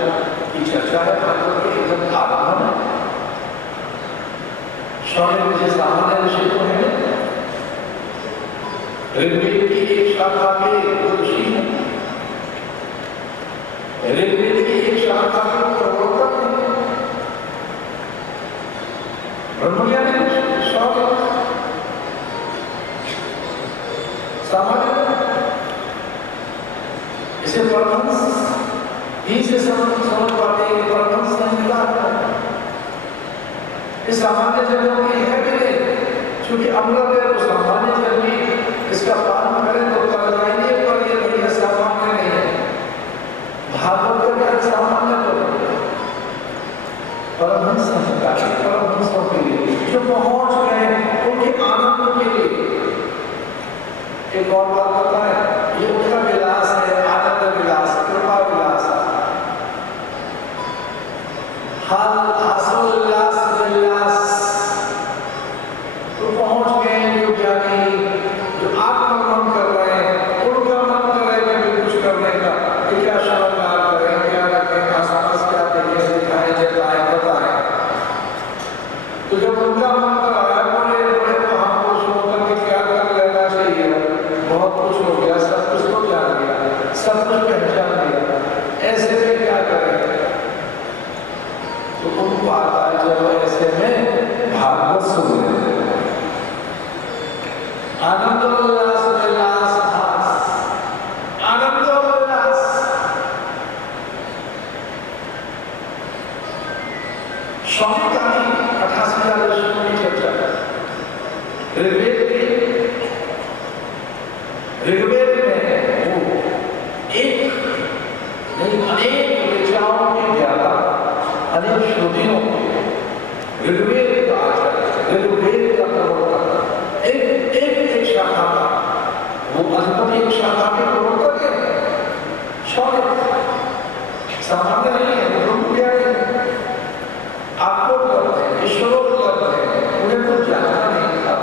की चर्चा है, भागवत के एकदम आरंभ में। स्वामी मुझे सामान्य ऋषि तो है, ऋग्वेद की एक शाखा के ऋषि हैं, ऋग्वेद की एक शाखा के प्रवर्तक हैं, ब्रह्मज्ञानी स्वामी सामान्य इसे परमहंस ही से समझ पाते हैं। परमहंस संहिता इस सामान्य जनों में है कि नहीं, क्योंकि अमृत है तो सामान्य जन भी इसका पालन करें तो कर जाएंगे, पर ये भैया सामान्य नहीं है। भागवत का ज्ञान सामान्य तो परमहंस संहिता परमहंसों के लिए जो पहुंच गए उनके आनंद के लिए। एक और बात पता है, ये उनका विलास है, आनंद विलास, कृपा विलास, हासोल्लास विलास। तो पहुंच गए जो ज्ञानी, जो आत्ममन कर रहे हैं, उनका मन कर रहे हैं भी कुछ करने का, कि क्या श्रृंगार करें, क्या रखें, आसपास क्या देखें, दिखाएं, जताएं, बताएं। तो जब उनका मन कर रहा है, बोले बड़े महापुरुष होकर के क्या कर लेना चाहिए, बहुत कुछ हो गया, सब कुछ तो जान गया, सब कुछ पहचान लिया, ऐसे में क्या करें। तो उनको आता है जब ऐसे में भागवत सुन रहे, आनंद उल्लास विलास हास, आनंद उल्लास। स्वामी का 88,000 ऋषियों की चर्चा है। ऋग्वेद में वो एक नहीं अनेक ऋचाओं के ज्ञाता, अनेक श्रुतियों के ऋग्वेद का आचार्य, ऋग्वेद का प्रवर्तक, एक शाखा का वो अद्भुत एक शाखा के प्रवर्तक है। सामान्य नहीं है, ब्रह्मज्ञानी आपको करते हैं, ईश्वरों को करते हैं, उन्हें कुछ जानना नहीं था,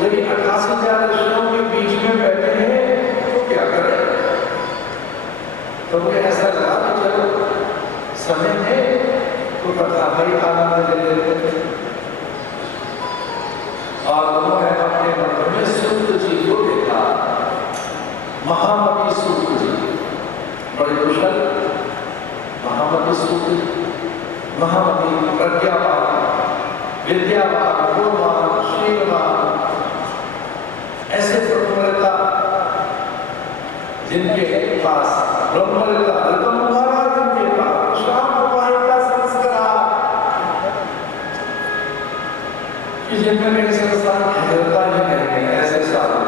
लेकिन 88,000 ऋषियों के बीच में बैठे हैं तो क्या करें। तो मुझे ऐसा लगा कि चलो समय है तो कथा भाई आनंद ले लेते हैं। और उन्होंने अपने मन में सूत्र जी को देखा, महामती सूत्र जी, बड़े कुशल महामती सूत्र, महामती प्रज्ञावान, विद्यावान, गुणवान, शीलवान, ऐसे ब्रह्मलता जिनके पास ब्रह्मलता महाराज जिनके पास श्याम का संस्कार, जिनमें मेरे संसार खेलता ही नहीं, ऐसे साधु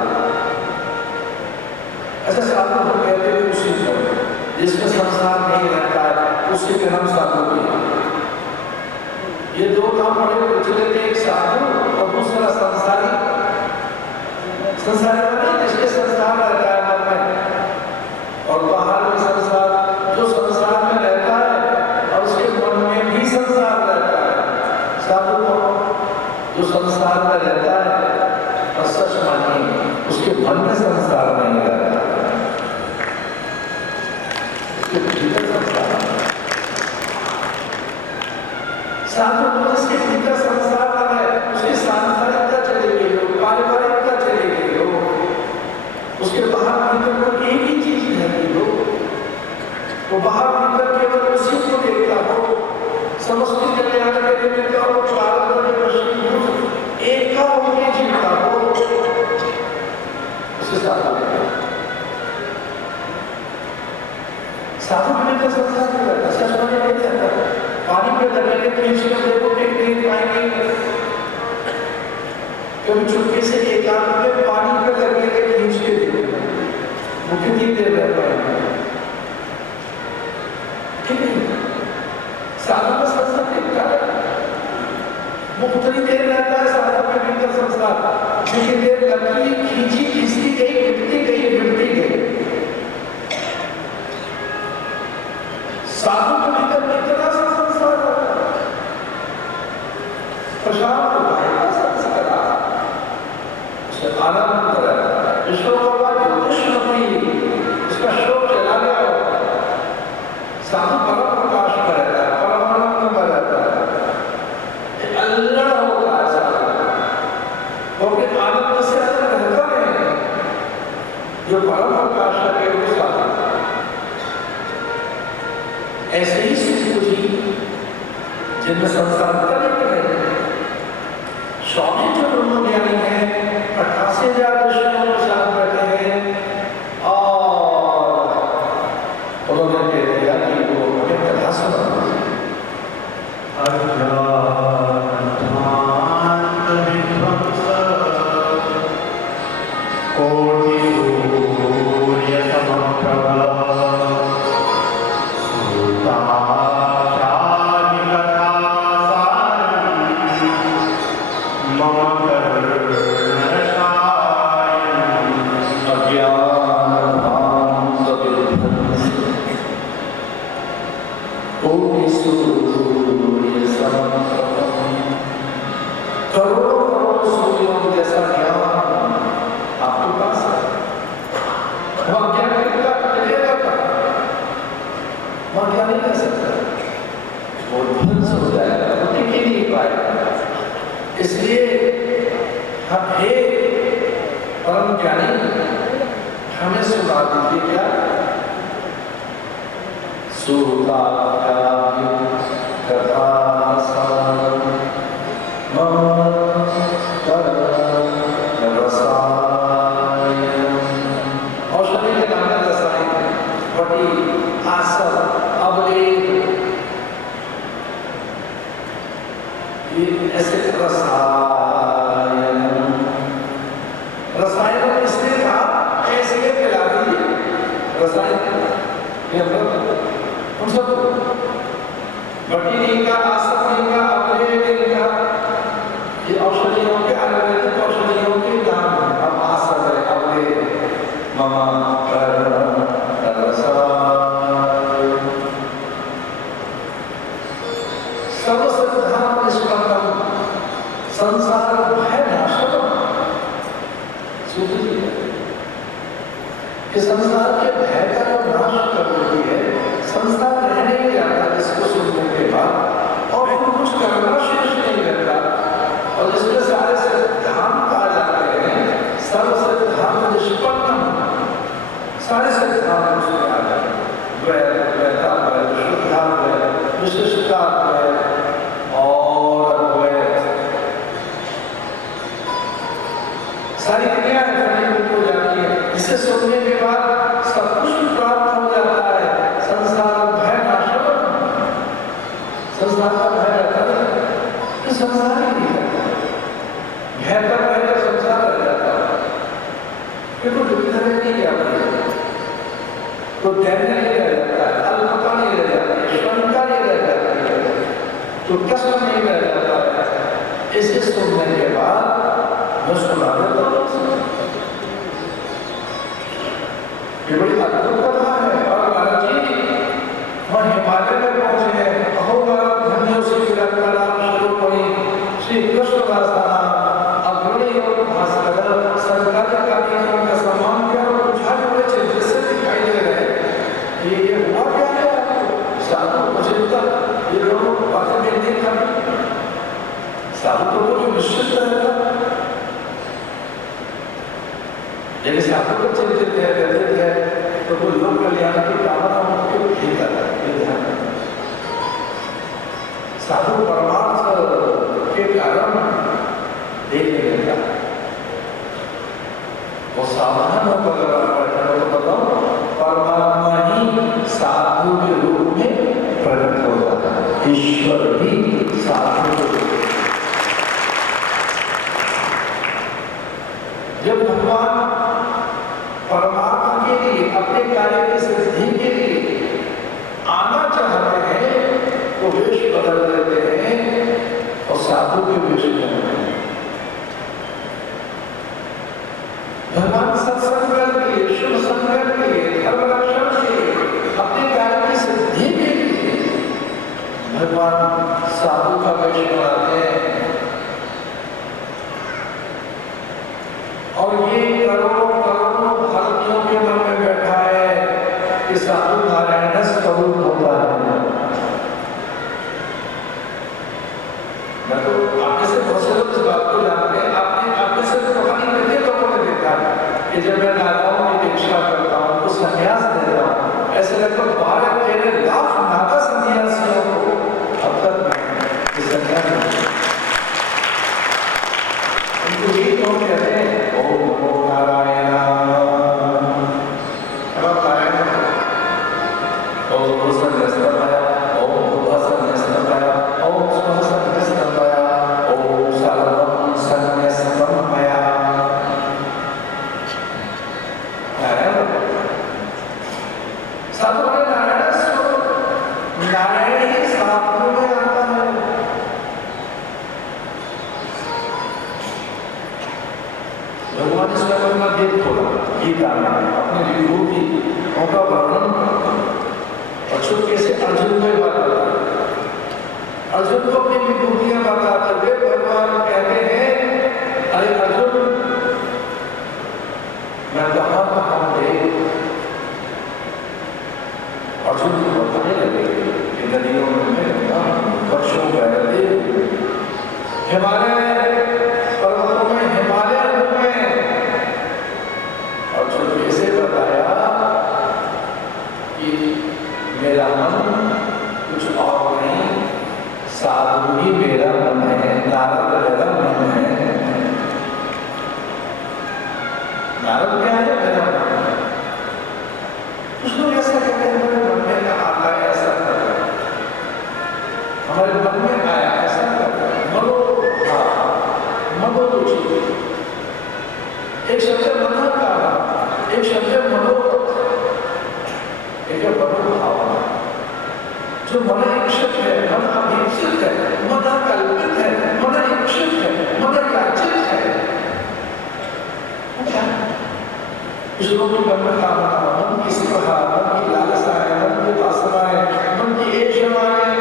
हो कहते हैं उसी को, जिसमें संसार नहीं रहता है उसी के हम साधु भी। ये दो काम बड़े प्रचलित है, एक साधु और दूसरा संसारी। संसारी नहीं जिसके संसार रहता है मन में, और बाहर में संसार जो संसार में रहता है और उसके मन में भी संसार रहता है। साधु को जो संसार में रहता है और सच मानिए उसके मन में संसार नहीं रहता, उसके भीतर संसार। साधु को जिसके भीतर संसार है उसकी सांसारिकता चली गई हो, पारिवारिकता चली गई हो, उसके बाहर भीतर को एक ही चीज रहती हो, वो बाहर भीतर केवल उसी को देखता हो, समस्त कल्याण के निमित्त और स्वार्थ के वशीभूत एक का होके जीता हो, उसे साधु कहते हैं। साधु के भीतर संसार नहीं रहता, सच माने नहीं रहता। पानी पे लगेंगे खींच कर देखो टिक नहीं पाएंगे, कभी चुपके से एकांत में पानी पे लगेंगे खींच के देखो, वो कितनी देर रह पाएंगे? ठीक है, साधु का संसार दिखता है, वो उतनी देर रहता है साधु के भीतर संसार, जितनी देर लगी खींची खींचती गई गिरती गई गिरती गई। साधु के भीतर कितना सा संसार होता है, प्रशांत भाई का संस्कार, उसे आनंद रहता है, ईश्वर को उसका शोक चला गया होता है। साधु परम प्रकाश में रहता है, परमानंद में रहता है, अल्लाह होता है साधु, वो अपने आनंद से अलग रहता है, जो परम प्रकाश है वो साधु। ऐसे ही सुखी जिनमें संसार स्वामी जो ब्रह्म ज्ञानी है 88,000 ऋषियों के साथ बैठे हैं और उन्होंने कह दिया कि वो हमें कथा सुना। इसलिए हम हे परम ज्ञानी हमें सुना दीजिए क्या सुता कथा औषधि के नाम में रसायन बड़ी आसर अवलेध ऐसे रसायन इसलिए कहा ऐसे पिला दीजिए रसायन उन सब बटी नहीं का आसर नहीं का अवलेध नहीं का ये औषधियों के आयुर्वेदिक औषधियों के नाम है। अब आसर है अवलेध ममा संसार भय नाशक कि संसार के भय का जो नाश कर देती है, संसार रहने नहीं आता इसको सुनने के बाद और फिर कुछ करना शेष नहीं रहता। और जिसमें सारे सिद्धांत आ जाते हैं, सर्व सिद्धांत निष्पन्न, सारे सिद्धांत उसमें आ जाते हैं, वैदांत, शुद्धांत, विशिष्टांत और सारी क्रियाएं फलीभूत हो जाती है, जिसे सुनने के बाद सब कुछ प्राप्त हो जाता है। संसार भय नाशक, संसार का भय रहता है कि संसार ही नहीं रहता, भय का भय संसार रह जाता है, फिर वो दुविधा में नहीं जाती है, तो धैर्य नहीं रह जाता है, अल्पता नहीं रह जाती है, शंका नहीं रह जाती है, तो कष्ट नहीं रह जाता है। इसे सुनने के बाद मैं सुना देता हूँ, ये बड़ी अद्भुत कथा है। और महाराज जी वह हिमालय में पहुंचे हैं, अहो धन्यों से शुरू हुई साधु तो कुछ निश्चित रहेगा, यदि साधु को चरित्र देते हैं तो वो लोक कल्याण की कामना उनके भीतर है, ये ध्यान रखना। साधु परमार्थ के कारण देख लेगा, वो सावधान होकर तो बताओ परमात्मा ही साधु के रूप में प्रकट होता है, ईश्वर ही साधु के रूप में। जब भगवान परमात्मा के लिए अपने कार्य की सिद्धि के लिए आना चाहते हैं तो वेश बदल देते हैं और साधु के वेश में आते हैं। भगवान सत्संग के लिए, शुभ संग के लिए, धर्म रक्षण के लिए, अपने कार्य की सिद्धि के लिए भगवान साधु का वेश बनाते हैं। और ये करोड़ों करोड़ों भारतीयों के मन में बैठा है कि साधु नारायण स्वरूप होता है। मैं तो आपने से बहुत से लोग इस बात को जानते हैं, आपने से पता नहीं कितने लोगों ने देखा कि जब मैं नागाओं की दीक्षा करता हूँ तो संन्यास देता हूँ, ऐसे लगभग 12-13 लाख नागा संन्यासियों को अब तक मैं संन्यास उनको यही क्यों कहते हैं ओम नमो नारायण, ओम संन्यास्तमय, ओम भुवा संन्यास्तमय, ओम स्वः संन्यास्तमय, ओम सर्वं संन्यास्तमय। साधु में नारायण स्वरूप, नारायण ही साधु में आता है। भगवान स्वयं में देव खोला गीता में अपने विभूति उनका वर्णन और चुपके से अर्जुन को बात करता, अर्जुन को अपनी विभूतियां बताते हुए भगवान कहते हैं अरे अर्जुन मैं कहाँ कहाँ देव। अर्जुन को बताने लगे कि नदियों में गंगा, वर्षों में हिमालय पर्वतों में हिमालय में। अर्जुन ने इसे बताया कि मेरा मन कुछ और नहीं, साधु ही मेरा मन है, नारद मेरा मन है। नारद क्या है? मेरा मन है। कुछ लोग ऐसा कहते हैं हमारे मन में आता है, ऐसा करता है, हमारे मन में आया ऐसा करता है, मनोरुचि। एक शब्द मना का, एक शब्द मनोरथ, एक मनोभावना। जो मन इच्छित है, मन अभीप्सित है, मन कल्पित है, मन इच्छित है, मन याचित है, कुछ लोगों के मन में कामना, मन की स्पृहा, मन की लालसाएं, मन की वासनाएं, मन की ऐशवाएं।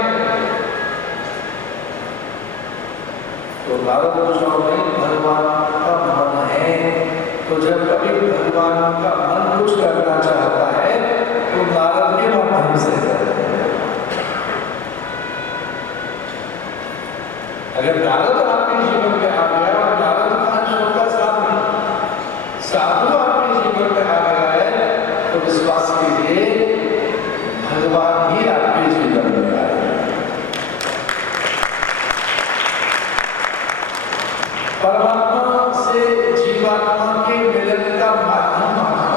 तो नारद कुछ और नहीं, भगवान का मन है। तो जब कभी भगवान का मन कुछ करना चाहता है तो नारद के माध्यम से करते हैं। अगर नारद आपके जीवन में आ गया और नारद का अंश का साधु आपके जीवन में आ गया है तो विश्वास कीजिए भगवान ही आपके जीवन में आए। परमात्मा से जीवात्मा के मिलन का माध्यम माना,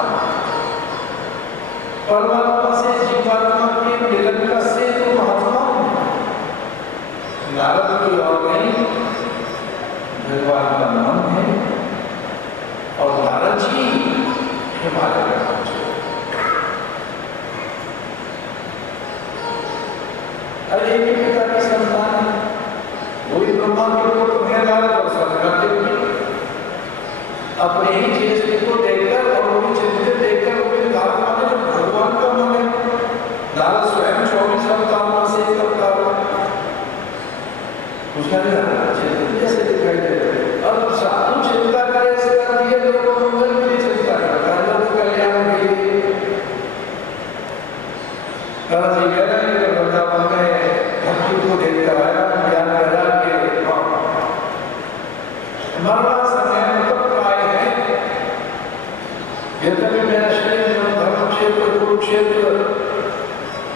परमात्मा से जीवात्मा के मिलन का सेतु महात्मा। नारद कोई और नहीं, भगवान का नाम है और नारद जी हिमालय में पहुंचे। अरे एक ही पिता की संतान है, वही ब्रह्मा के पुत्र हैं नारद और सत्यदेव जी। अपने ही ज्येष्ठ को देखकर और उनकी चिंतित देखकर उनके धारणा में जो भगवान का मन है, नारद स्वयं 24 अवतारों से एक अवतार उसका जैसे दिखाई दे रहा है। अब साधु चिंता करे इसका दिए लोगों को मंगल के लिए चिंता करता है, लोगों को कल्याण के लिए। नारद जी कह रहे हैं कि वृंदावन में भक्ति को देखकर आया, ज्ञान वैराग्य मरना समय मतलब प्राय है। यद्यपि मैं श्री धर्म क्षेत्र कुरुक्षेत्र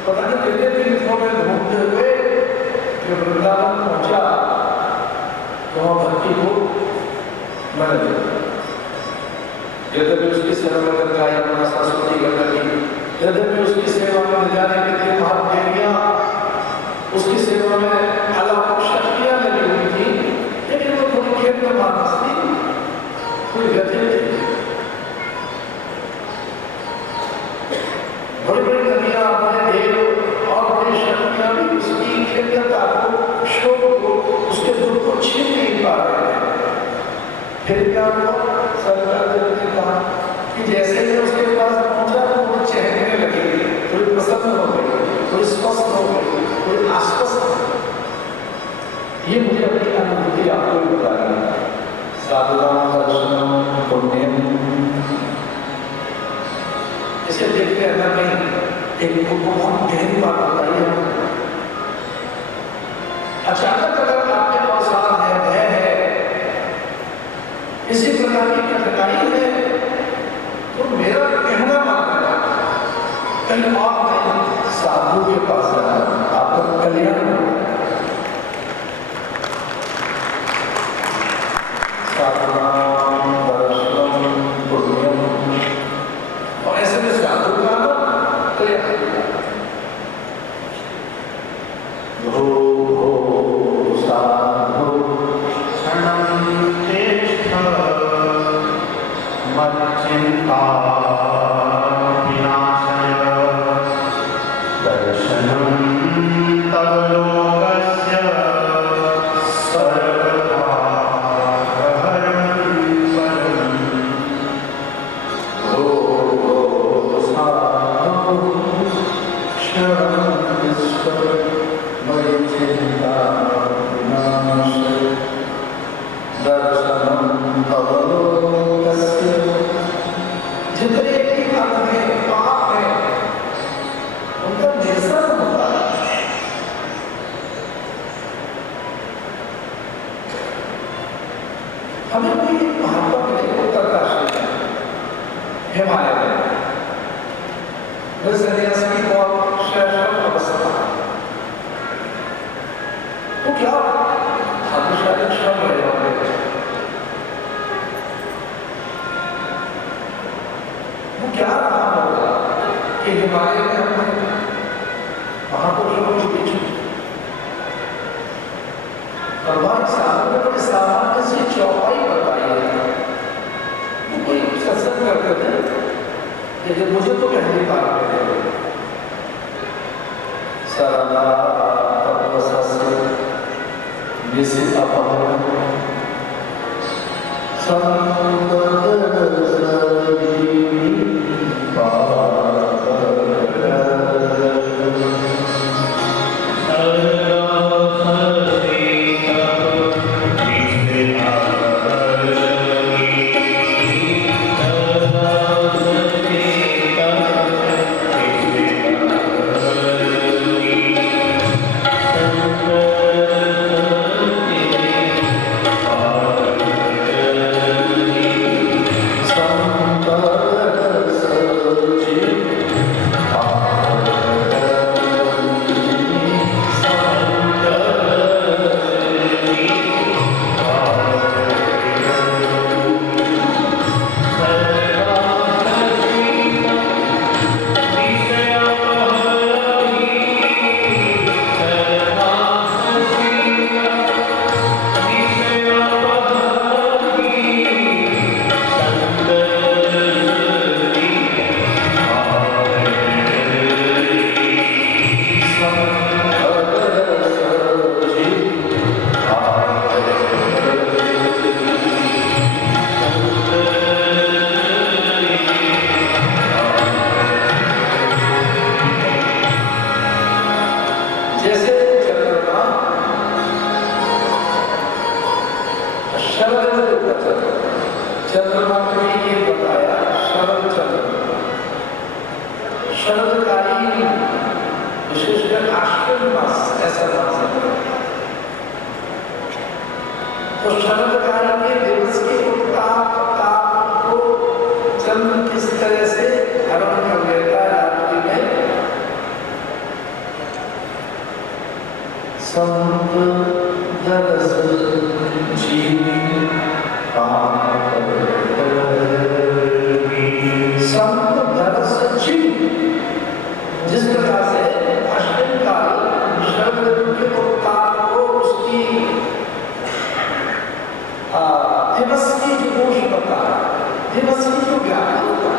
पता नहीं कितने तीर्थों में घूमते हुए जब वृंदावन पहुंचा तो वहां भक्ति को मन दिया। यद्यपि उसकी सेवा में गंगा यमुना सरस्वती गंडकी, यद्यपि उसकी सेवा में न जाने कितनी महादेवियां, उसकी सेवा में अलग शक्तियां लगी हुई थी, लेकिन वो थोड़ी खेत में मानस थी, कोई गति थी। बड़ी बड़ी नदियां, बड़े देव और बड़ी शक्तियां भी उसकी खेतता को, शोक को, उसके दुख को छीन नहीं पा रहे हैं। फिर क्या हुआ? सरकार ने कहा कि जैसे ही उसके पास पहुंचा तो वो चहकने लगी, थोड़ी प्रसन्न हो गई, थोड़ी स्वस्थ हो गई, थोड़ी आश्वस्त। ये मुझे अपनी अनुभूति आपको बतानी। साधुनाम दर्शनम पुण्यम, इसे देखते हैं नहीं, एक बहुत गहरी बात बताइए। अचानक अगर आपके अवसाद है, भय है, इसी प्रकार की कठिनाई है, तो मेरा कहना मानना कहीं और नहीं, साधु के पास जाना, आपका कल्याण होगा। साधुनाम दर्शनम पुण्यम, और ऐसे में साधु का कल्याण हो। भो साधु क्षणं तिष्ठ मच्चिंता विनाशय, दर्शनं तव लोकस्य सर्वथा हरं परम्। भो साधु क्षणं तिष्ठ मच्चिंता विनाशय, दर्शनं तव लोकस्य। जितने भी अंग हैं, पाप हैं, उनका निरसन होता है। हमें कोई महात्मा मिले उत्तरकाशी में, हिमालय में, सन्यास की बहुत शैशव अवस्था, तो क्या भाग्यशाली क्षण रहे होंगे। वो क्या रहा होगा कि हिमालय में हमने महापुरुषों के बीच और वहां साधु ने सामान्य सी चौपाई बताई है। वो कोई सत्संग करते थे, लेकिन मुझे तो पहली बार मिले। सरला तपस्या जिसे अपहरण चंद्रमा को ये बताया शरद चंद्र, शरदकालीन विशेषकर आश्विन मास ऐसा मास है। तो शरदकाल के हरण कर लेता है रात्रि में। संत दरस जीवी संत दरस जीवी, जिस प्रकार से अश्विन काल शरद ऋतु के उत्ताप को उसकी दिवस की जो ऊष्मता, दिवस की जो व्याकुलता,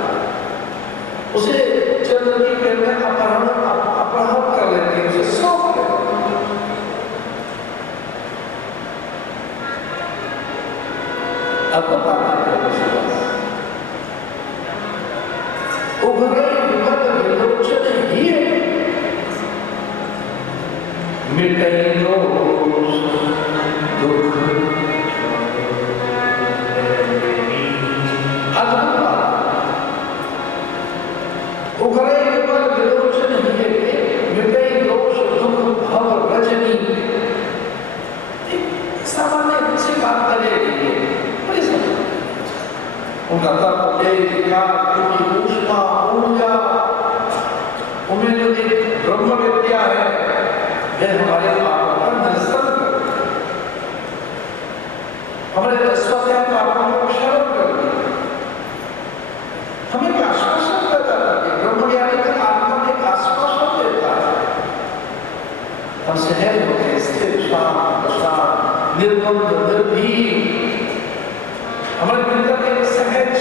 उसे चंद्र की किरणें अपहरण कर लेती है, उसे सौंप लेती है। अब उभरे विपद विलोचन ही मिटई दोष दुख। उभरे विपद विलोचन ही मिटई दोष दुख भव रजनी। सामान्य सी बात करेगी, उनका तत्व उनकी ऊष्मा ऊर्जा, उनमें जो एक ब्रह्म विद्या है, यह हमारे पापों का निरसन, हमारे स्वतः पापों को क्षरण करती है। हमें एक आश्वासन देता है, ब्रह्म ज्ञानी का आत्मा एक आश्वासन देता है। हम सहज होते, स्थिर, शांत, प्रशांत, निर्बंध, निर्भीक, हमारे भीतर एक सहज,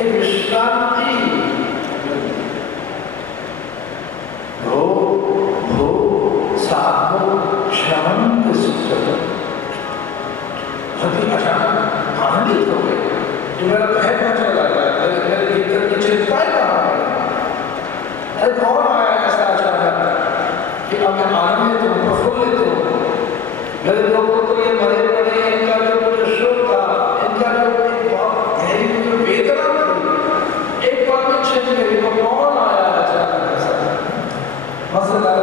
एक विश्रांति, भो भो साधो क्षमंत सुख। अति अचानक आनंदित हो गए, जो मेरा भय न चला गया, मेरे भीतर की चिंताएं कहाँ गई। अरे कौन आया ऐसा अचानक कि अब मैं आनंदित हूँ, प्रफुल्लित हूँ। मेरे लोगों तो ये मरे पड़े, इनका जो शोक था, इनका जो गहरी जो वेदना थी, एक बार में छिप गई। वो कौन आया अचानक ऐसा? मजेदार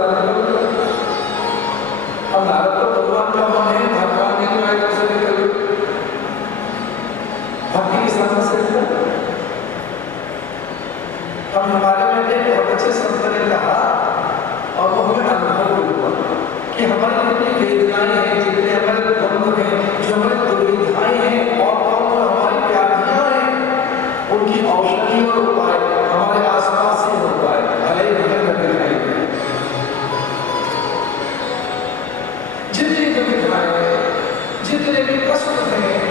अब नारद तो भगवान का मन है, भगवान ने जो है उसे निकल भक्ति की समस्या से। अब हमारे में एक बहुत अच्छे संत ने कहा, और वो हमें अनुभव हुआ कि हमारी जितनी वेदनाएं हैं, जितने हमारे द्वंद्व हैं, जो हमारी दुविधाएं हैं, और जो हमारी व्याधियां हैं, उनकी औषधि और उपाय हमारे आसपास ही होता है, भले ही हमें न दिखाई दे। जितनी दुविधाएं हैं, जितने भी कष्ट हैं,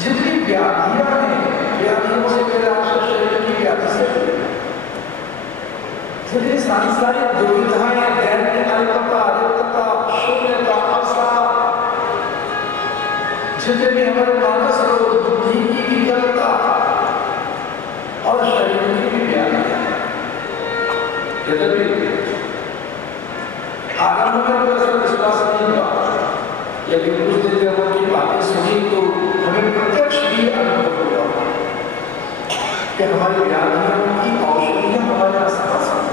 जितनी व्याधियां हैं, व्याधियों से मेरे आपसे शरीर की व्याधि से जितनी सांसारिक दुविधाएं, दैन्य, अल्पता, रिक्तता, शून्यता, अवसाद, जितने भी हमारे मानस रोग, बुद्धि की विकलता और शरीर की भी व्याधि, यद्यपि आरंभ में तो ऐसा विश्वास नहीं हुआ, लेकिन कुछ दिन जब उनकी बातें सुनी तो हमें प्रत्यक्ष भी अनुभव हुआ कि हमारी व्याधियों की औषधियां हमारे आसपास हैं।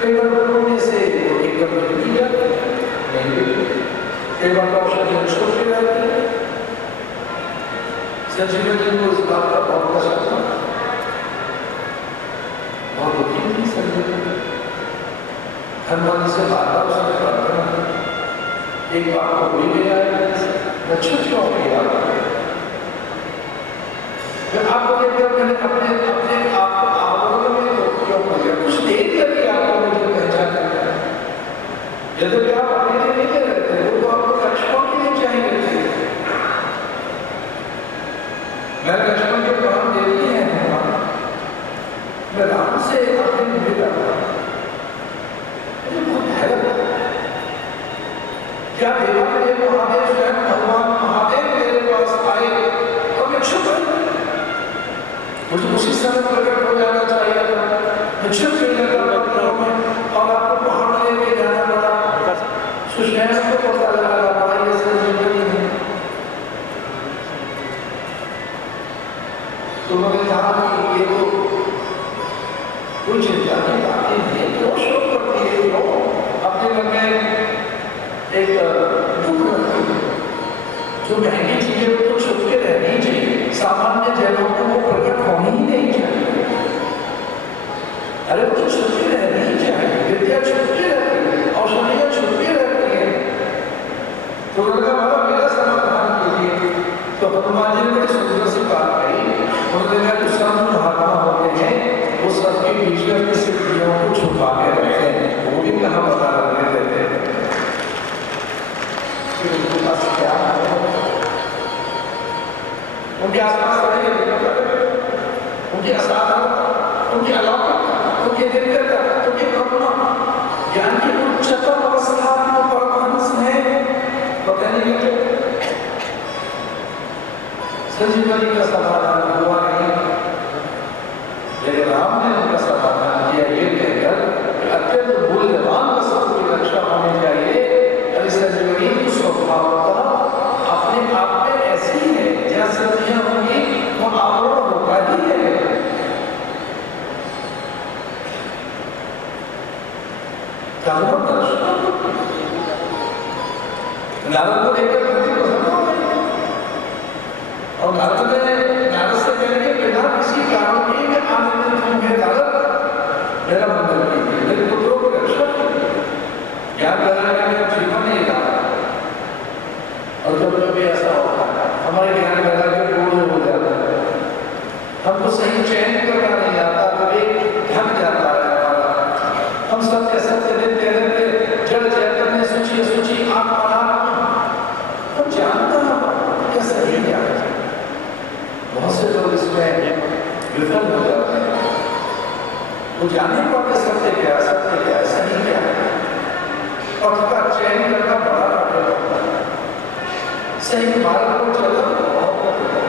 कई बार लोगों से एकदम नहीं जाती, कई बार औषधियां छोटी रहती है। संजीवन जी को इस बात का बहुत कष्ट था, बहुत दुखी थी संजीवन। हनुमान से बात उसने प्रार्थना, एक बार को भी गया मैं छुट्टियों में याद आपको देखकर मैंने अपने अपने आप को आवरण में क्यों हो गया, कुछ देर करके आपको मुझे पहचान करना है। यदि आप अपने लिए नहीं ले रहे थे, वो तो आपको लक्ष्मण के लिए चाहिए थे। मैंने लक्ष्मण के प्राण दे दिए हैं, मैं राम से अपने नहीं कर रहा। मुझे बहुत हैरत, क्या देवादेव महादेव स्वयं भगवान महादेव मेरे पास आए और मैं छुप गई। मुझे उसी समय प्रकट हो जाना चाहिए था, मैं छुप गई पत्थरों में और आपको पहाड़ लेके जाना पड़ा। सुशैन को पता लगा भाई ये संजीवनी है, तो मैंने कहा कि ये तो कोई चिंता नहीं, बातें नहीं, क्यों शोक करती है, क्यों अपने मन में एक दुख रखती है। जो महंगी चीजें वो तो छुप के रहनी पता लगने देते कि उनके पास क्या है, उनके आसपास उनके असाधारण, उनके अलौकिक, उनके दिव्यता, उनके करुणा, ज्ञान की उच्चतम अवस्था में परमहंस है, पता नहीं लगे। संजीवनी का समाधान हुआ नहीं, लेकिन राम ने उनका समाधान किया ये कहकर अत्यंत मूल्यवान वस्तु की रक्षा होनी चाहिए। अरे संजीवनी तो स्वभावतः अपने आप में ऐसी है, जहाँ सतियां होंगी वो आवरण होगा ही है। नारद को लेकर धरती को समझ और नारद से कहने के बिना किसी कारण के मैं आनंदित हूँ, मैं नारद मेरा मंगल कीजिए, मेरे पुत्रों को रक्षा कीजिए, ज्ञान लगाने में जीवन नहीं रहा। और जब भी ऐसा होता है हमारे ज्ञान लगा के पूर्ण हो जाता है, हमको सही चयन करना नहीं आता, कभी ढक जाता है हमारा, हम सब के सब देते रहते जड़ चैतन्य सूची सूची आत्मा हम जानता है क्या सही क्या है। बहुत से लोग इसमें विफल हो जाते हैं, वो जाने पाते सत्य क्या है, सही क्या है, और उसका चयन करना बड़ा कठिन होता है। सही मार्ग को चलना बहुत कठिन है।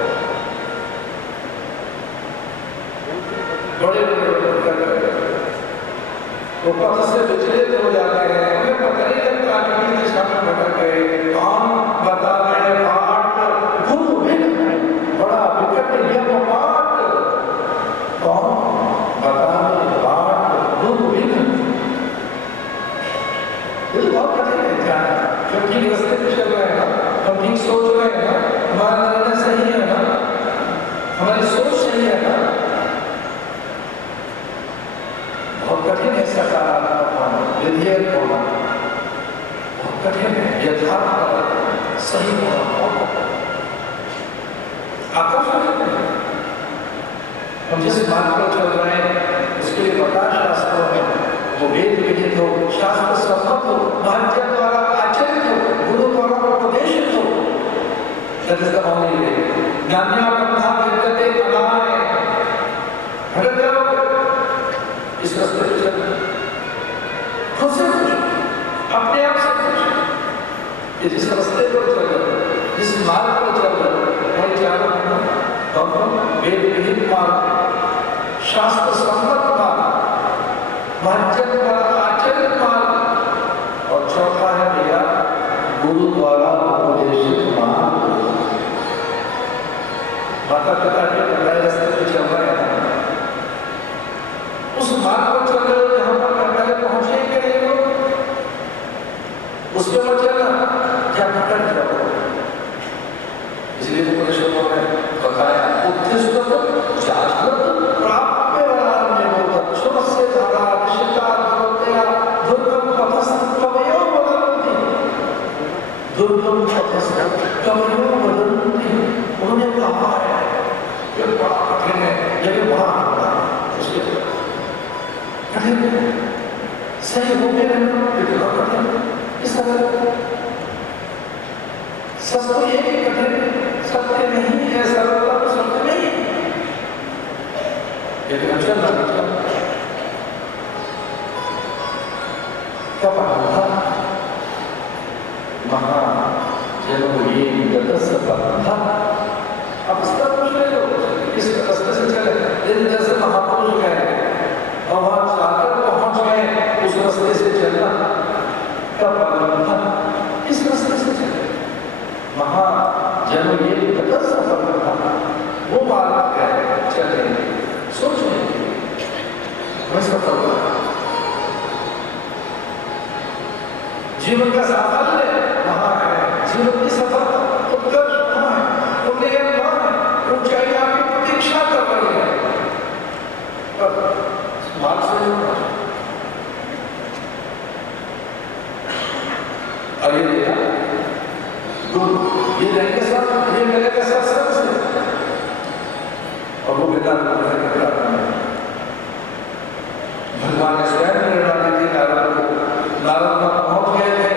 बड़े वो पथ से विचलित हो जाते हैं, उन्हें पता नहीं लगता किस दिशा में भटक गए। कौन बतावे बाट गुरु बिन बड़ा विकट यम बाट, कौन बतावे बाट गुरु बिन। ये बहुत कठिन है जाना, हम ठीक रास्ते पे चल रहे हैं ना, हम ठीक सोच रहे हैं ना, हमारा निर्णय सही है ना, हमारी सोच सही है ना। बहुत कठिन है सकारात्मक होना, विधेयक होना, बहुत कठिन है यथार्थ सही होना, आकर्षण है। हम जिस बात पर चल रहे हैं उसके लिए बता शास्त्रों में वो वेद विहित हो, शास्त्र सम्मत हो, महाजन द्वारा आचरित हो, गुरु द्वारा उपदेशित हो, that is the only way. नान्या Brahma विद्यते अनाय, भटक जाओगे इस रास्ते पे चलना, खुद से पूछो, अपने आप से पूछो कि जिस रास्ते पर चल रहे, जिस मार्ग पर चल रहे, मैं क्या करूँ? हम वेद विहित मार्ग, शास्त्र सम्मत मार्ग, महाजन द्वारा आचरित मार्ग, और चौथा है भैया गुरु द्वारा उपदेशित मार्ग। माता पिता के बताए रास्ते पे चल रहे हैं, उस मार्ग पर चल रहे हो जहां पर पहले पहुंचेंगे ये लोग, उस पर मत चलना, क्या भटक जाओ। इसलिए उपनिषदों ने बताया उत्तिष्ठ जागृत प्राप्य वरान्य बोधक शुभस्य धारा निशिता भगवत्या दुर्गम पथस्थ कवयो वदन्ति, दुर्गम पथस्थ कवयो वदन्ति। उन्होंने कहा है ये बड़ा कठिन है, लेकिन बड़ा आता है, उसके कठिन सही हो गए कितना कठिन इस तरह सब तो ये कठिन सत्य नहीं है, सरलता तो सत्य नहीं है, लेकिन अच्छा लगता क्या पढ़ा था महा जब ये गतस्य पढ़ा। अब इस तरह पूछ रहे हो इस रास्ते से चले, दिन जैसे महापुरुष गए और वहां जाकर पहुंच गए, उस रास्ते से चलना क्या पढ़ा था, इस रास्ते से चले। महा जन्म ये गत सफल था, वो मार्ग है, चलेंगे, सोचेंगे, वह सफल होगा। जीवन का साफल्य वहाँ है, जीवन की सफलता, उत्कर्ष वहाँ है, उन्नयन वहाँ है, ऊंचाई आपकी प्रतीक्षा कर रही है। पर मार्ग से अरे ये रहेंगे सब, ये मिलेगा सब सबसे, और वो बिना भगवान ने स्वयं निर्णय दी थी नारद को, नारद वहां पहुंच गए थे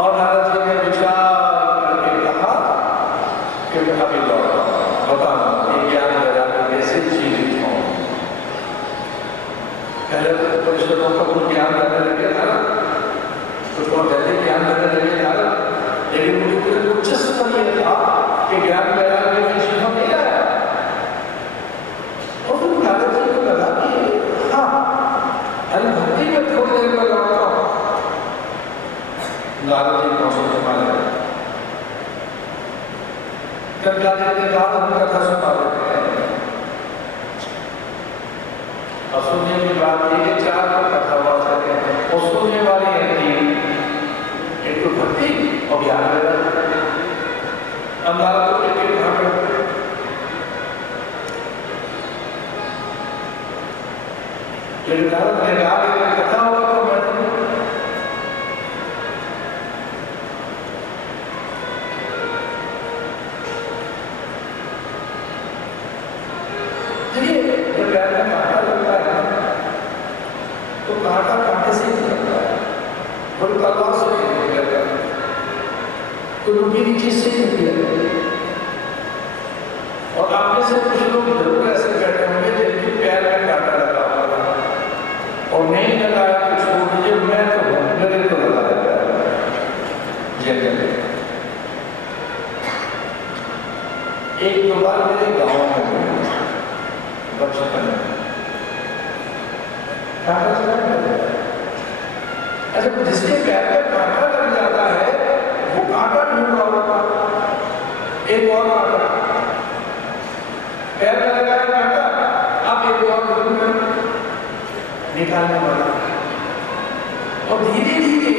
और नारद जी ने विचार करके कहा कि अभी लौटा बताना ये ज्ञान वैराग्य कैसे जीवित हो। पहले तो परिषदों का कुछ ज्ञान करने लगे नारद, कुछ और पहले ज्ञान करने लगे नारद, लेकिन उनके उच्च स्तर यह था कि ज्ञान वैराग्य में जीवन नहीं आया। और फिर नारद जी को लगा कि हाँ अरे भक्ति में थोड़ी देर में लौटता हूँ। नारद जी मौसम संभाल गए, जब जाने के बाद हम कथा सुना देते हैं। और सुनने की बात ये कि चार को कथा हुआ सके और सुनने वाली है कि एक तो भक्ति और ज्ञान वैराग्य। अब नारद को टिकट कहाँ पे लेकिन नारद ने कहा कथा हुआ तो मैं कांटा कांटे से ही निकलता है, कोई तलवार से नहीं निकलता, कोई नुकीली चीज से ही निकलता। और आप में से कुछ लोग जरूर ऐसे बैठे होंगे जिनके पैर में कांटा लगा होगा और नहीं लगाया तो छोड़ दीजिए, मैं तो मेरे को लगा देता है। एक दो बार मेरे गाँव में बचपन में अच्छा जिसके पैर में कांटा लग जाता है वो कांटा ढूंढ रहा होगा एक और कांटा, पैर में लगाया कांटा, आप एक और ढूंढ निकालने वाला। और धीरे धीरे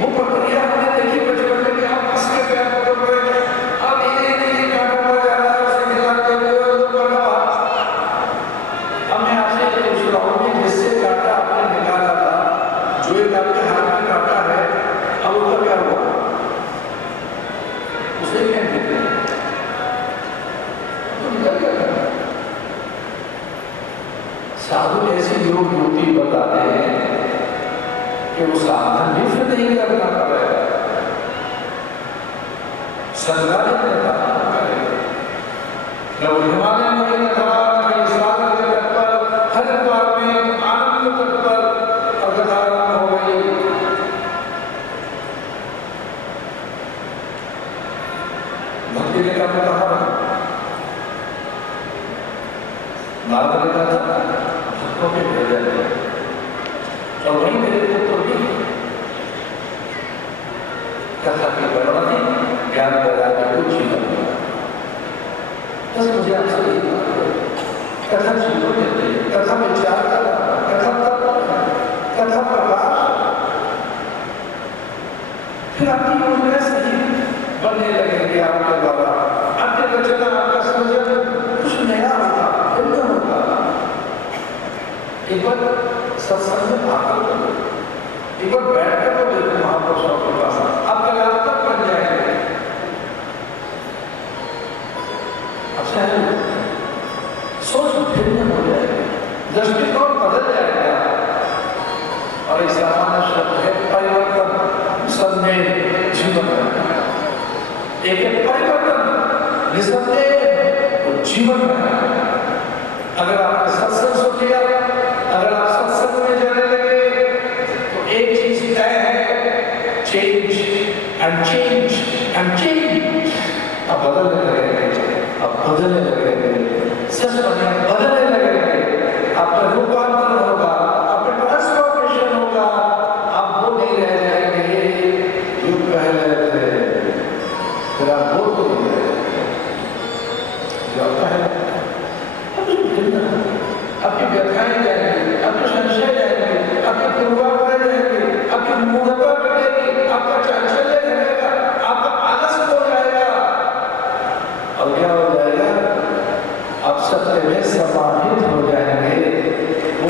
वो प्रक्रिया हमने देखी बचपन में कि आप किसके पैर पकड़ रहे हैं, आप धीरे धीरे कांटा पड़ जा रहा है, उसे निकालते हुए हमें आपसे पूछ रहा हूँ कि जिससे कांटा आपने निकाला था, जो एक आपके हाथ में कांटा है, अब उसका क्या हुआ? उसे क्या कहते हैं? तो निकल गया। साधु ऐसी योग युक्ति बताते हैं कि वो साधन भी फिर नहीं करना पड़ेगा, संग्रह में करना पड़ेगा। जब हिमालय में कहा हरिद्वार में आनंद तट पर अवधारणा हो गई। भक्ति ने कहा नारद ने कहा भक्तों के भेजन और वही मेरे पुत्र भी कथा की बड़वती ज्ञान वैराग्य को जीवन। बस मुझे आपसे कथा जीवन देते, कथा विचार करना, कथा कथा प्रकाश, फिर आपकी योजना सही बनने लगेगी आपके द्वारा, आपके रचना आपका सृजन कुछ नया होगा, भिन्न होगा। एक बार सत्संग में आकर एक बार बैठकर तो देखो महापुरुषों के पास, आप कलात्मक बन जाएंगे। अच्छा है, सोच भिन्न हो जाएगी, दृष्टिकोण बदल जाएगा। और एक सामान्य शब्द है परिवर्तन, संदेह जीवन में एक परिवर्तन निसंदेह जीवन में। अगर आपने सत्संग सुन लिया, अगर आप सत्संग में जाने लगे तो एक चीज तय है, change and change and change. अब बदलने लगेंगे, अब बदलने लगेंगे, सच बदलने लगेंगे, आपका रूपांतरण होगा, आपका ट्रांसफॉर्मेशन होगा। आप वो नहीं रह जाएंगे जो पहले थे, फिर आप वो तो नहीं रह जाएंगे। आपकी व्यथाएं जाएंगी, आपके संशय जाएंगे, आपकी पूर्वाग्रह जाएंगे, आपकी मूढ़ता कटेगी, आपका चांचल्य घटेगा, आपका आलस हो जाएगा। और क्या हो जाएगा? आप सत्य में समाहित हो जाएंगे। वो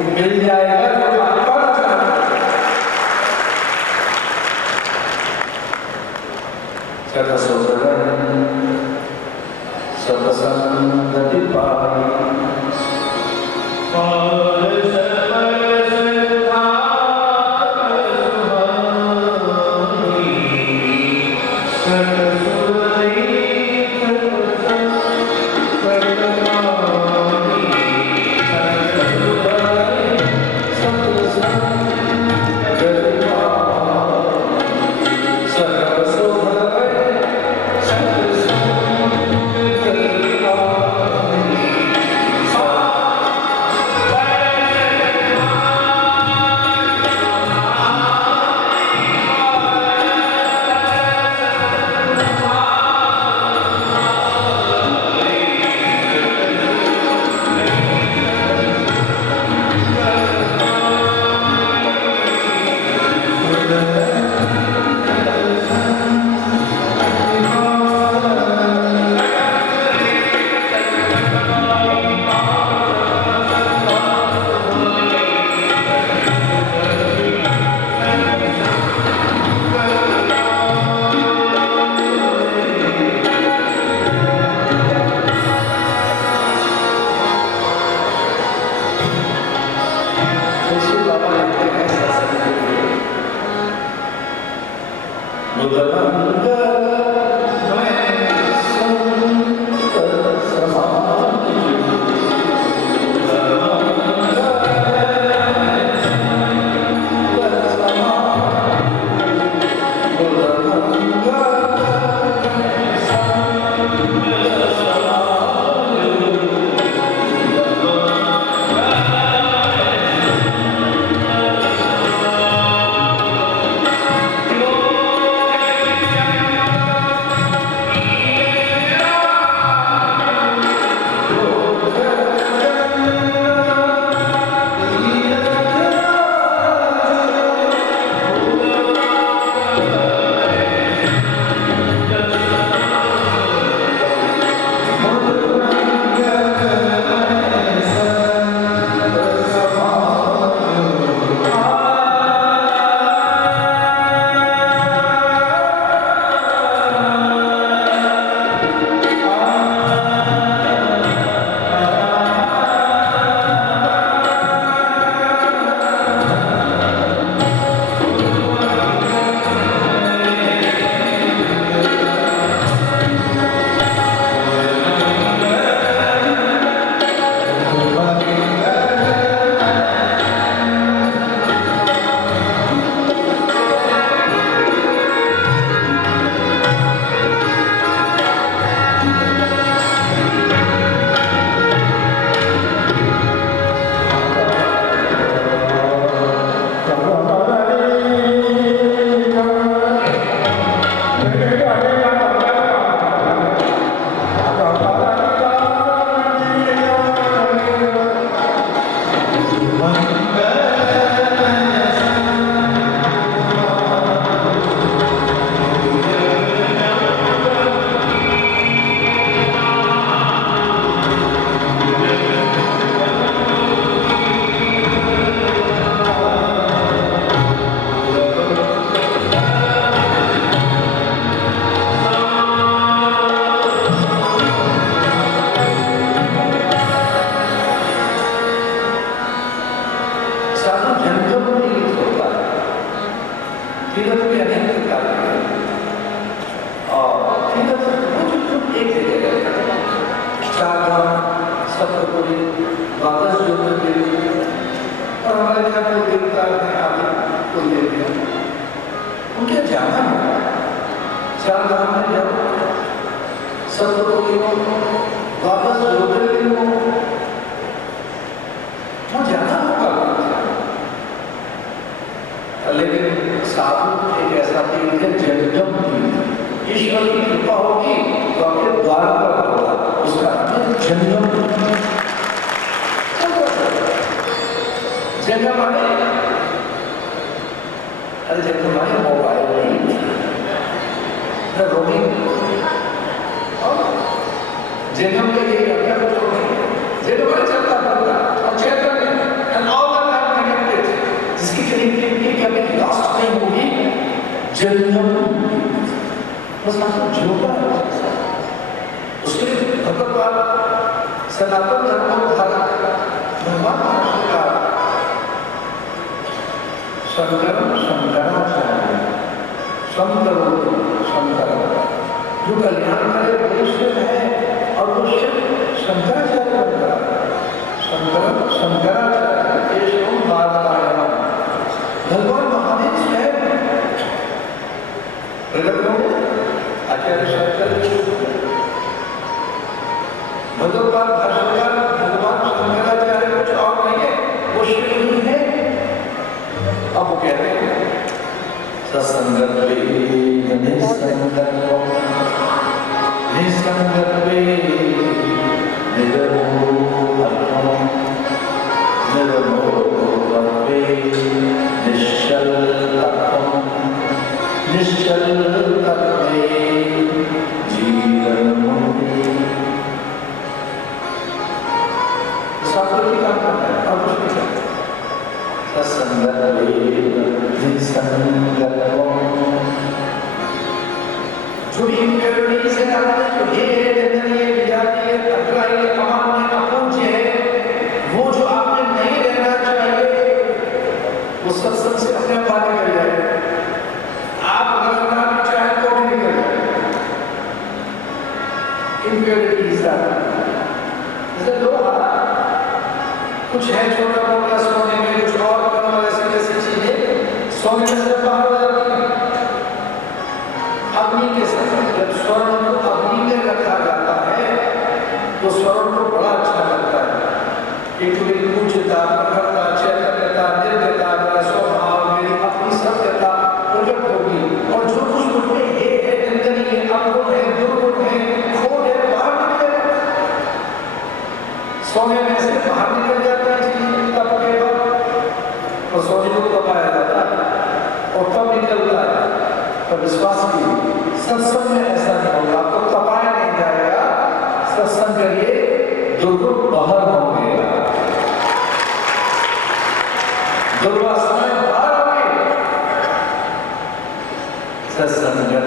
सत्संग से अपने आप बातें कर जाए। आप अगर सुनना भी कुछ है छोटा मोटा सोने में, कुछ और करो, ऐसी ऐसी चीजें सोने में से बाहर हो जाती है। अग्नि के साथ जब स्वर्ण को अग्नि में रखा जाता है तो स्वर्ण को बड़ा अच्छा लगता है। एक पूज्यता, प्रखरता, चैतन्यता, निर्भयता, स्वभाव, मेरी अपनी सत्यता प्रकट होगी। और जो कुछ मुझमें है, निंदनीय है, अवगुण है, दुर्गुण है, खोट है, बाहर निकलेगा। सोने में से बाहर निकल जाता है चीज तब के बाद, और सोने को तपाया जाता है और तब निकलता है। तो विश्वास की सत्संग में ऐसा नहीं होगा, आपको तपाया नहीं जाएगा। सत्संग करिए, दुर्गुण बाहर होंगे, दुर्वासनाएं बाहर होंगे। सत्संगते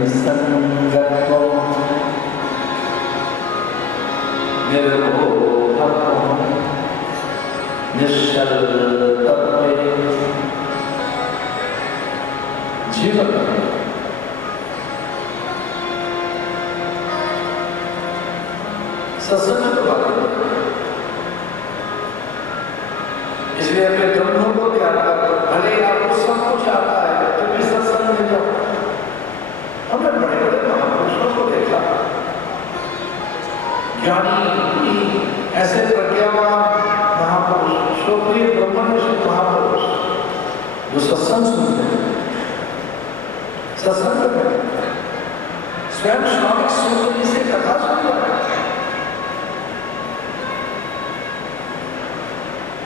निसंगत्वं निर्मोहत्वं निश्चलत्वे जीवन सत्संग की बात है। इसलिए अपने ब्रह्मों को त्याग कर, भले आपको सब कुछ आता है तो भी सत्संग में जाओ। हमने बड़े बड़े महापुरुषों को देखा, ज्ञानी ऐसे प्रज्ञावान महापुरुष, क्षत्रिय ब्रह्मनिष्ठ महापुरुष जो सत्संग सुनते हैं, सत्संग में स्वयं श्राविक सूत्र से कथा सुनता है।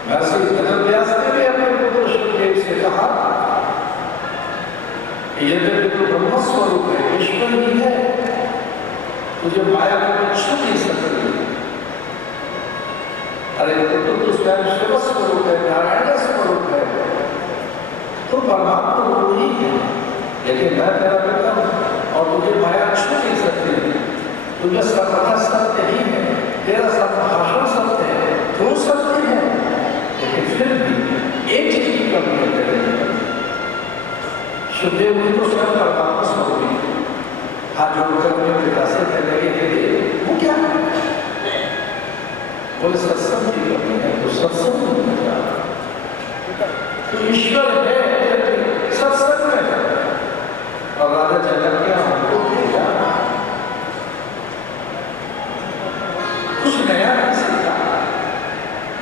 व्यास ने भी अपने पुत्र सुखदेव से कहा, यद्यपि तू ब्रह्म स्वरूप है, ईश्वर ही है, तुझे माया को छू नहीं सकती। अरे तो स्वयं शिव स्वरूप है, नारायण स्वरूप है, तो परमात्मा वो ही है, लेकिन मैं तेरा पिता हूं और तुझे माया छू नहीं सकती। तुझे सर्वथा सत्य ही है, तेरा सर्वभाषण सत्य है, तू सत्य है, लेकिन फिर भी एक चीज की कमी है। सुखदेव जी को स्वयं परमात्मा स्वरूप है, हाथ जोड़कर अपने पिता से कहने के लिए वो क्या है? बोले सत्संग की कमी है, तो सत्संग में जा, तो ईश्वर है सत्संग में। और राजा जनक क्या हमको भेजा, कुछ नया नहीं सीखा,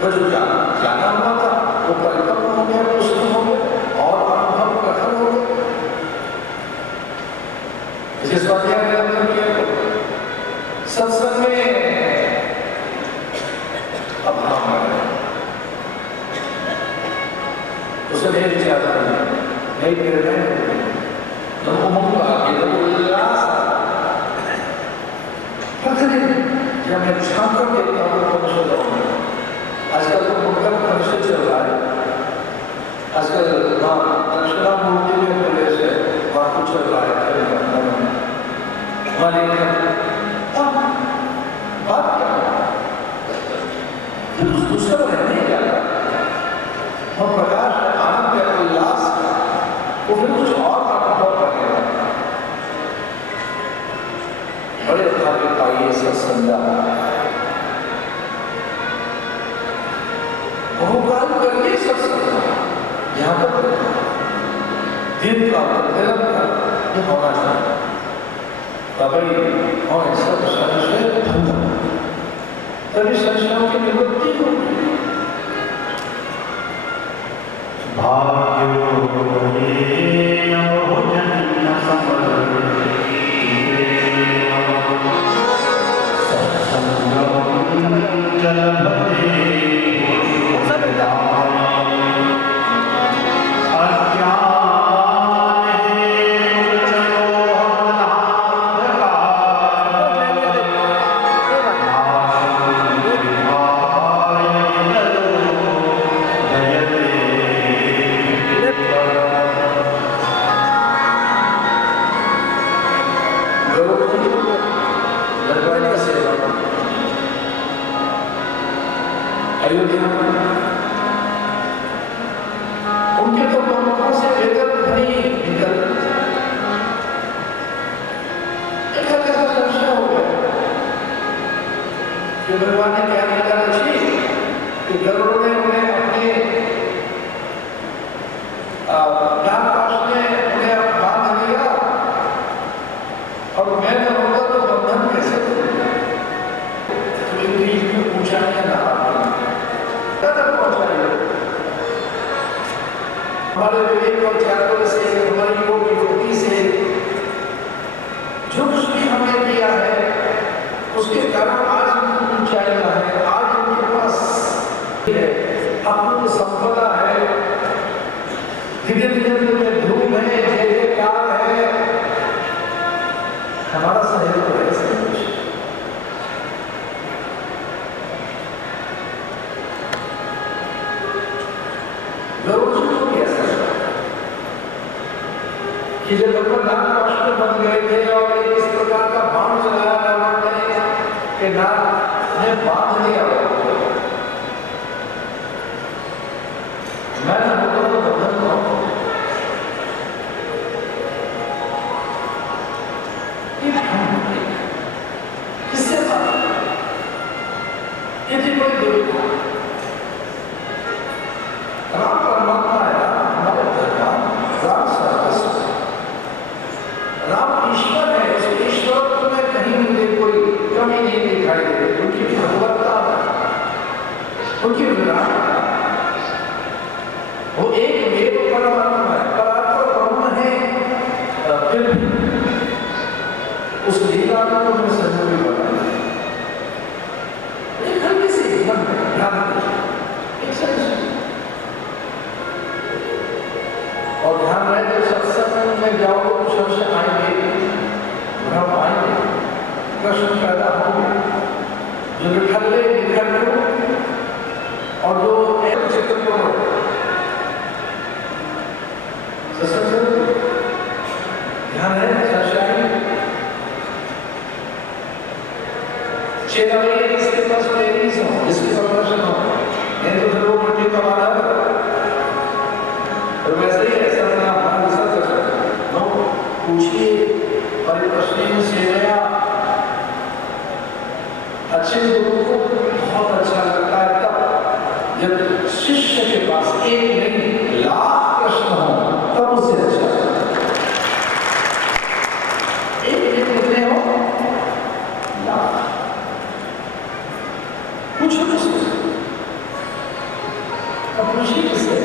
वो जो जाना हुआ था वो परिपक्व हो गया, पुष्ट हो गया और अनुभव प्रखर हो गया। इसे स्वाध्याय में हमने किया सत्संग में अभाव है, उसे नहीं विचार नहीं निर्णय तो उमंग आ गया, तो उल्लास जब मैं झांक कर देखता हूँ मनुष्य में, आजकल तो मुक्तक मनुष्य चल रहा है, आजकल दक्षिणामूर्ति में प्रदेश है, वहाँ कुछ चल रहा है, बात क्या फिर उस दूसरे को रहने जाता और प्रकाश आनंद या उल्लास वो फिर कुछ और अनुभव करेगा। बड़े भाग्य का ये सत्संगा बहुकाल करके सत्संग यहाँ पर दिन का निरंतर ये होना चाहिए, तभी और सब संशय धन, तभी संशयों की निवृत्ति होगी। भाग्यो उनके तो पंखों से लेकर धनी निकल एक ऐसा संशय हो गया कि भगवान ने क्या निकाला चाहिए कि हमारे विवेक और त्याग से, हमारी योग की भक्ति से जो कुछ भी हमने किया है उसके कारण आज हमको ऊंचाइयां है, आज उनके पास है, अपनी संपदा है, धीरे धीरे में धूम है, जय जयकार है, हमारा सहयोग है सब कुछ। कि जब भगवान नाग राष्ट्र बन गए थे और इस प्रकार का बाण चलाया रावण ने कि नाग ने बांध लिया, मैं तो बदल रहा किससे बात यदि कोई दुर्गा राम परमात्मा है, हमारे भगवान राम सर्वस्व, राम ईश्वर है, इस ईश्वर में कहीं मुझे कोई कमी नहीं दिखाई दे रही, उनकी भगवत्ता, उनकी विराटता, वो एक वेद परमात्मा है, परात्पर ब्रह्म है, फिर भी उस लीला को मैं संजोगी बनाया एक हल्की सी मन में ध्यान एक सेंस और ध्यान रहे तो सत्संग में जाओ तो शब्द आएंगे, भ्रम आएंगे, प्रश्न पैदा होंगे, जो निखरले निखर और जो एक चित्र को सत्संग ध्यान है चेतावनी इसके पास प्रेरित हो, इसके प्रदर्शन हो, नहीं तो फिर वो मिट्टी का वाला है। और वैसे ही ऐसा ना हमारा विसर्जन कर सकते नो पूछिए परिप्रश्न से गया अच्छे गुरु को बहुत अच्छा लगता है तब जब शिष्य के पास एक नहीं लाख प्रश्न हो तब उसे अच्छा एक कितने हो लाख पूछो किससे अब पूछिए किससे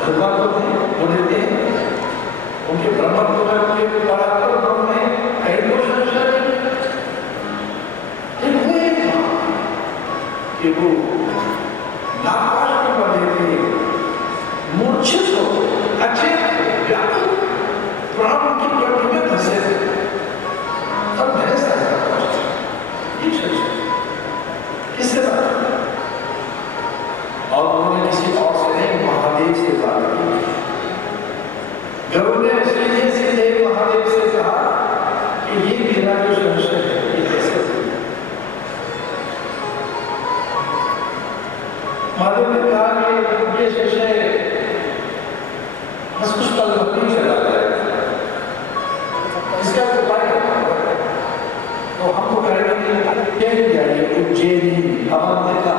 भगवान को वो देते हैं उनके ब्रह्मत्व में उनके परात्पर ब्रह्म में कई लोग संशय कि वो नापाश में बने थे मूर्छित हो अच्छे व्यापक प्राण की प्रकृति में फंसे थे तब मैं किससे बात और उन्होंने किसी और से नहीं महादेव से बात की। गरुड़ ने सीधे सीधे महादेव से कहा कि ये मेरा जो संशय है ये कैसे महादेव ने कहा कि ये संशय बस कुछ पल नहीं चला जाएगा, इसका उपाय तो हमको करेंगे जाइए उज्जैन अवंतिका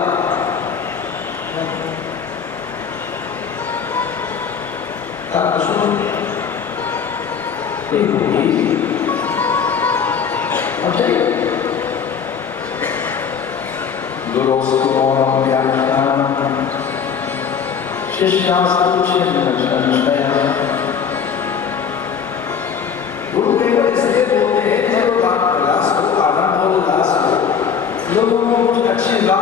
गुरु केवल इसलिए बोलते हैं जब बात क्लास हो आनंद हो उल्लास हो लोगों को कुछ अच्छी बात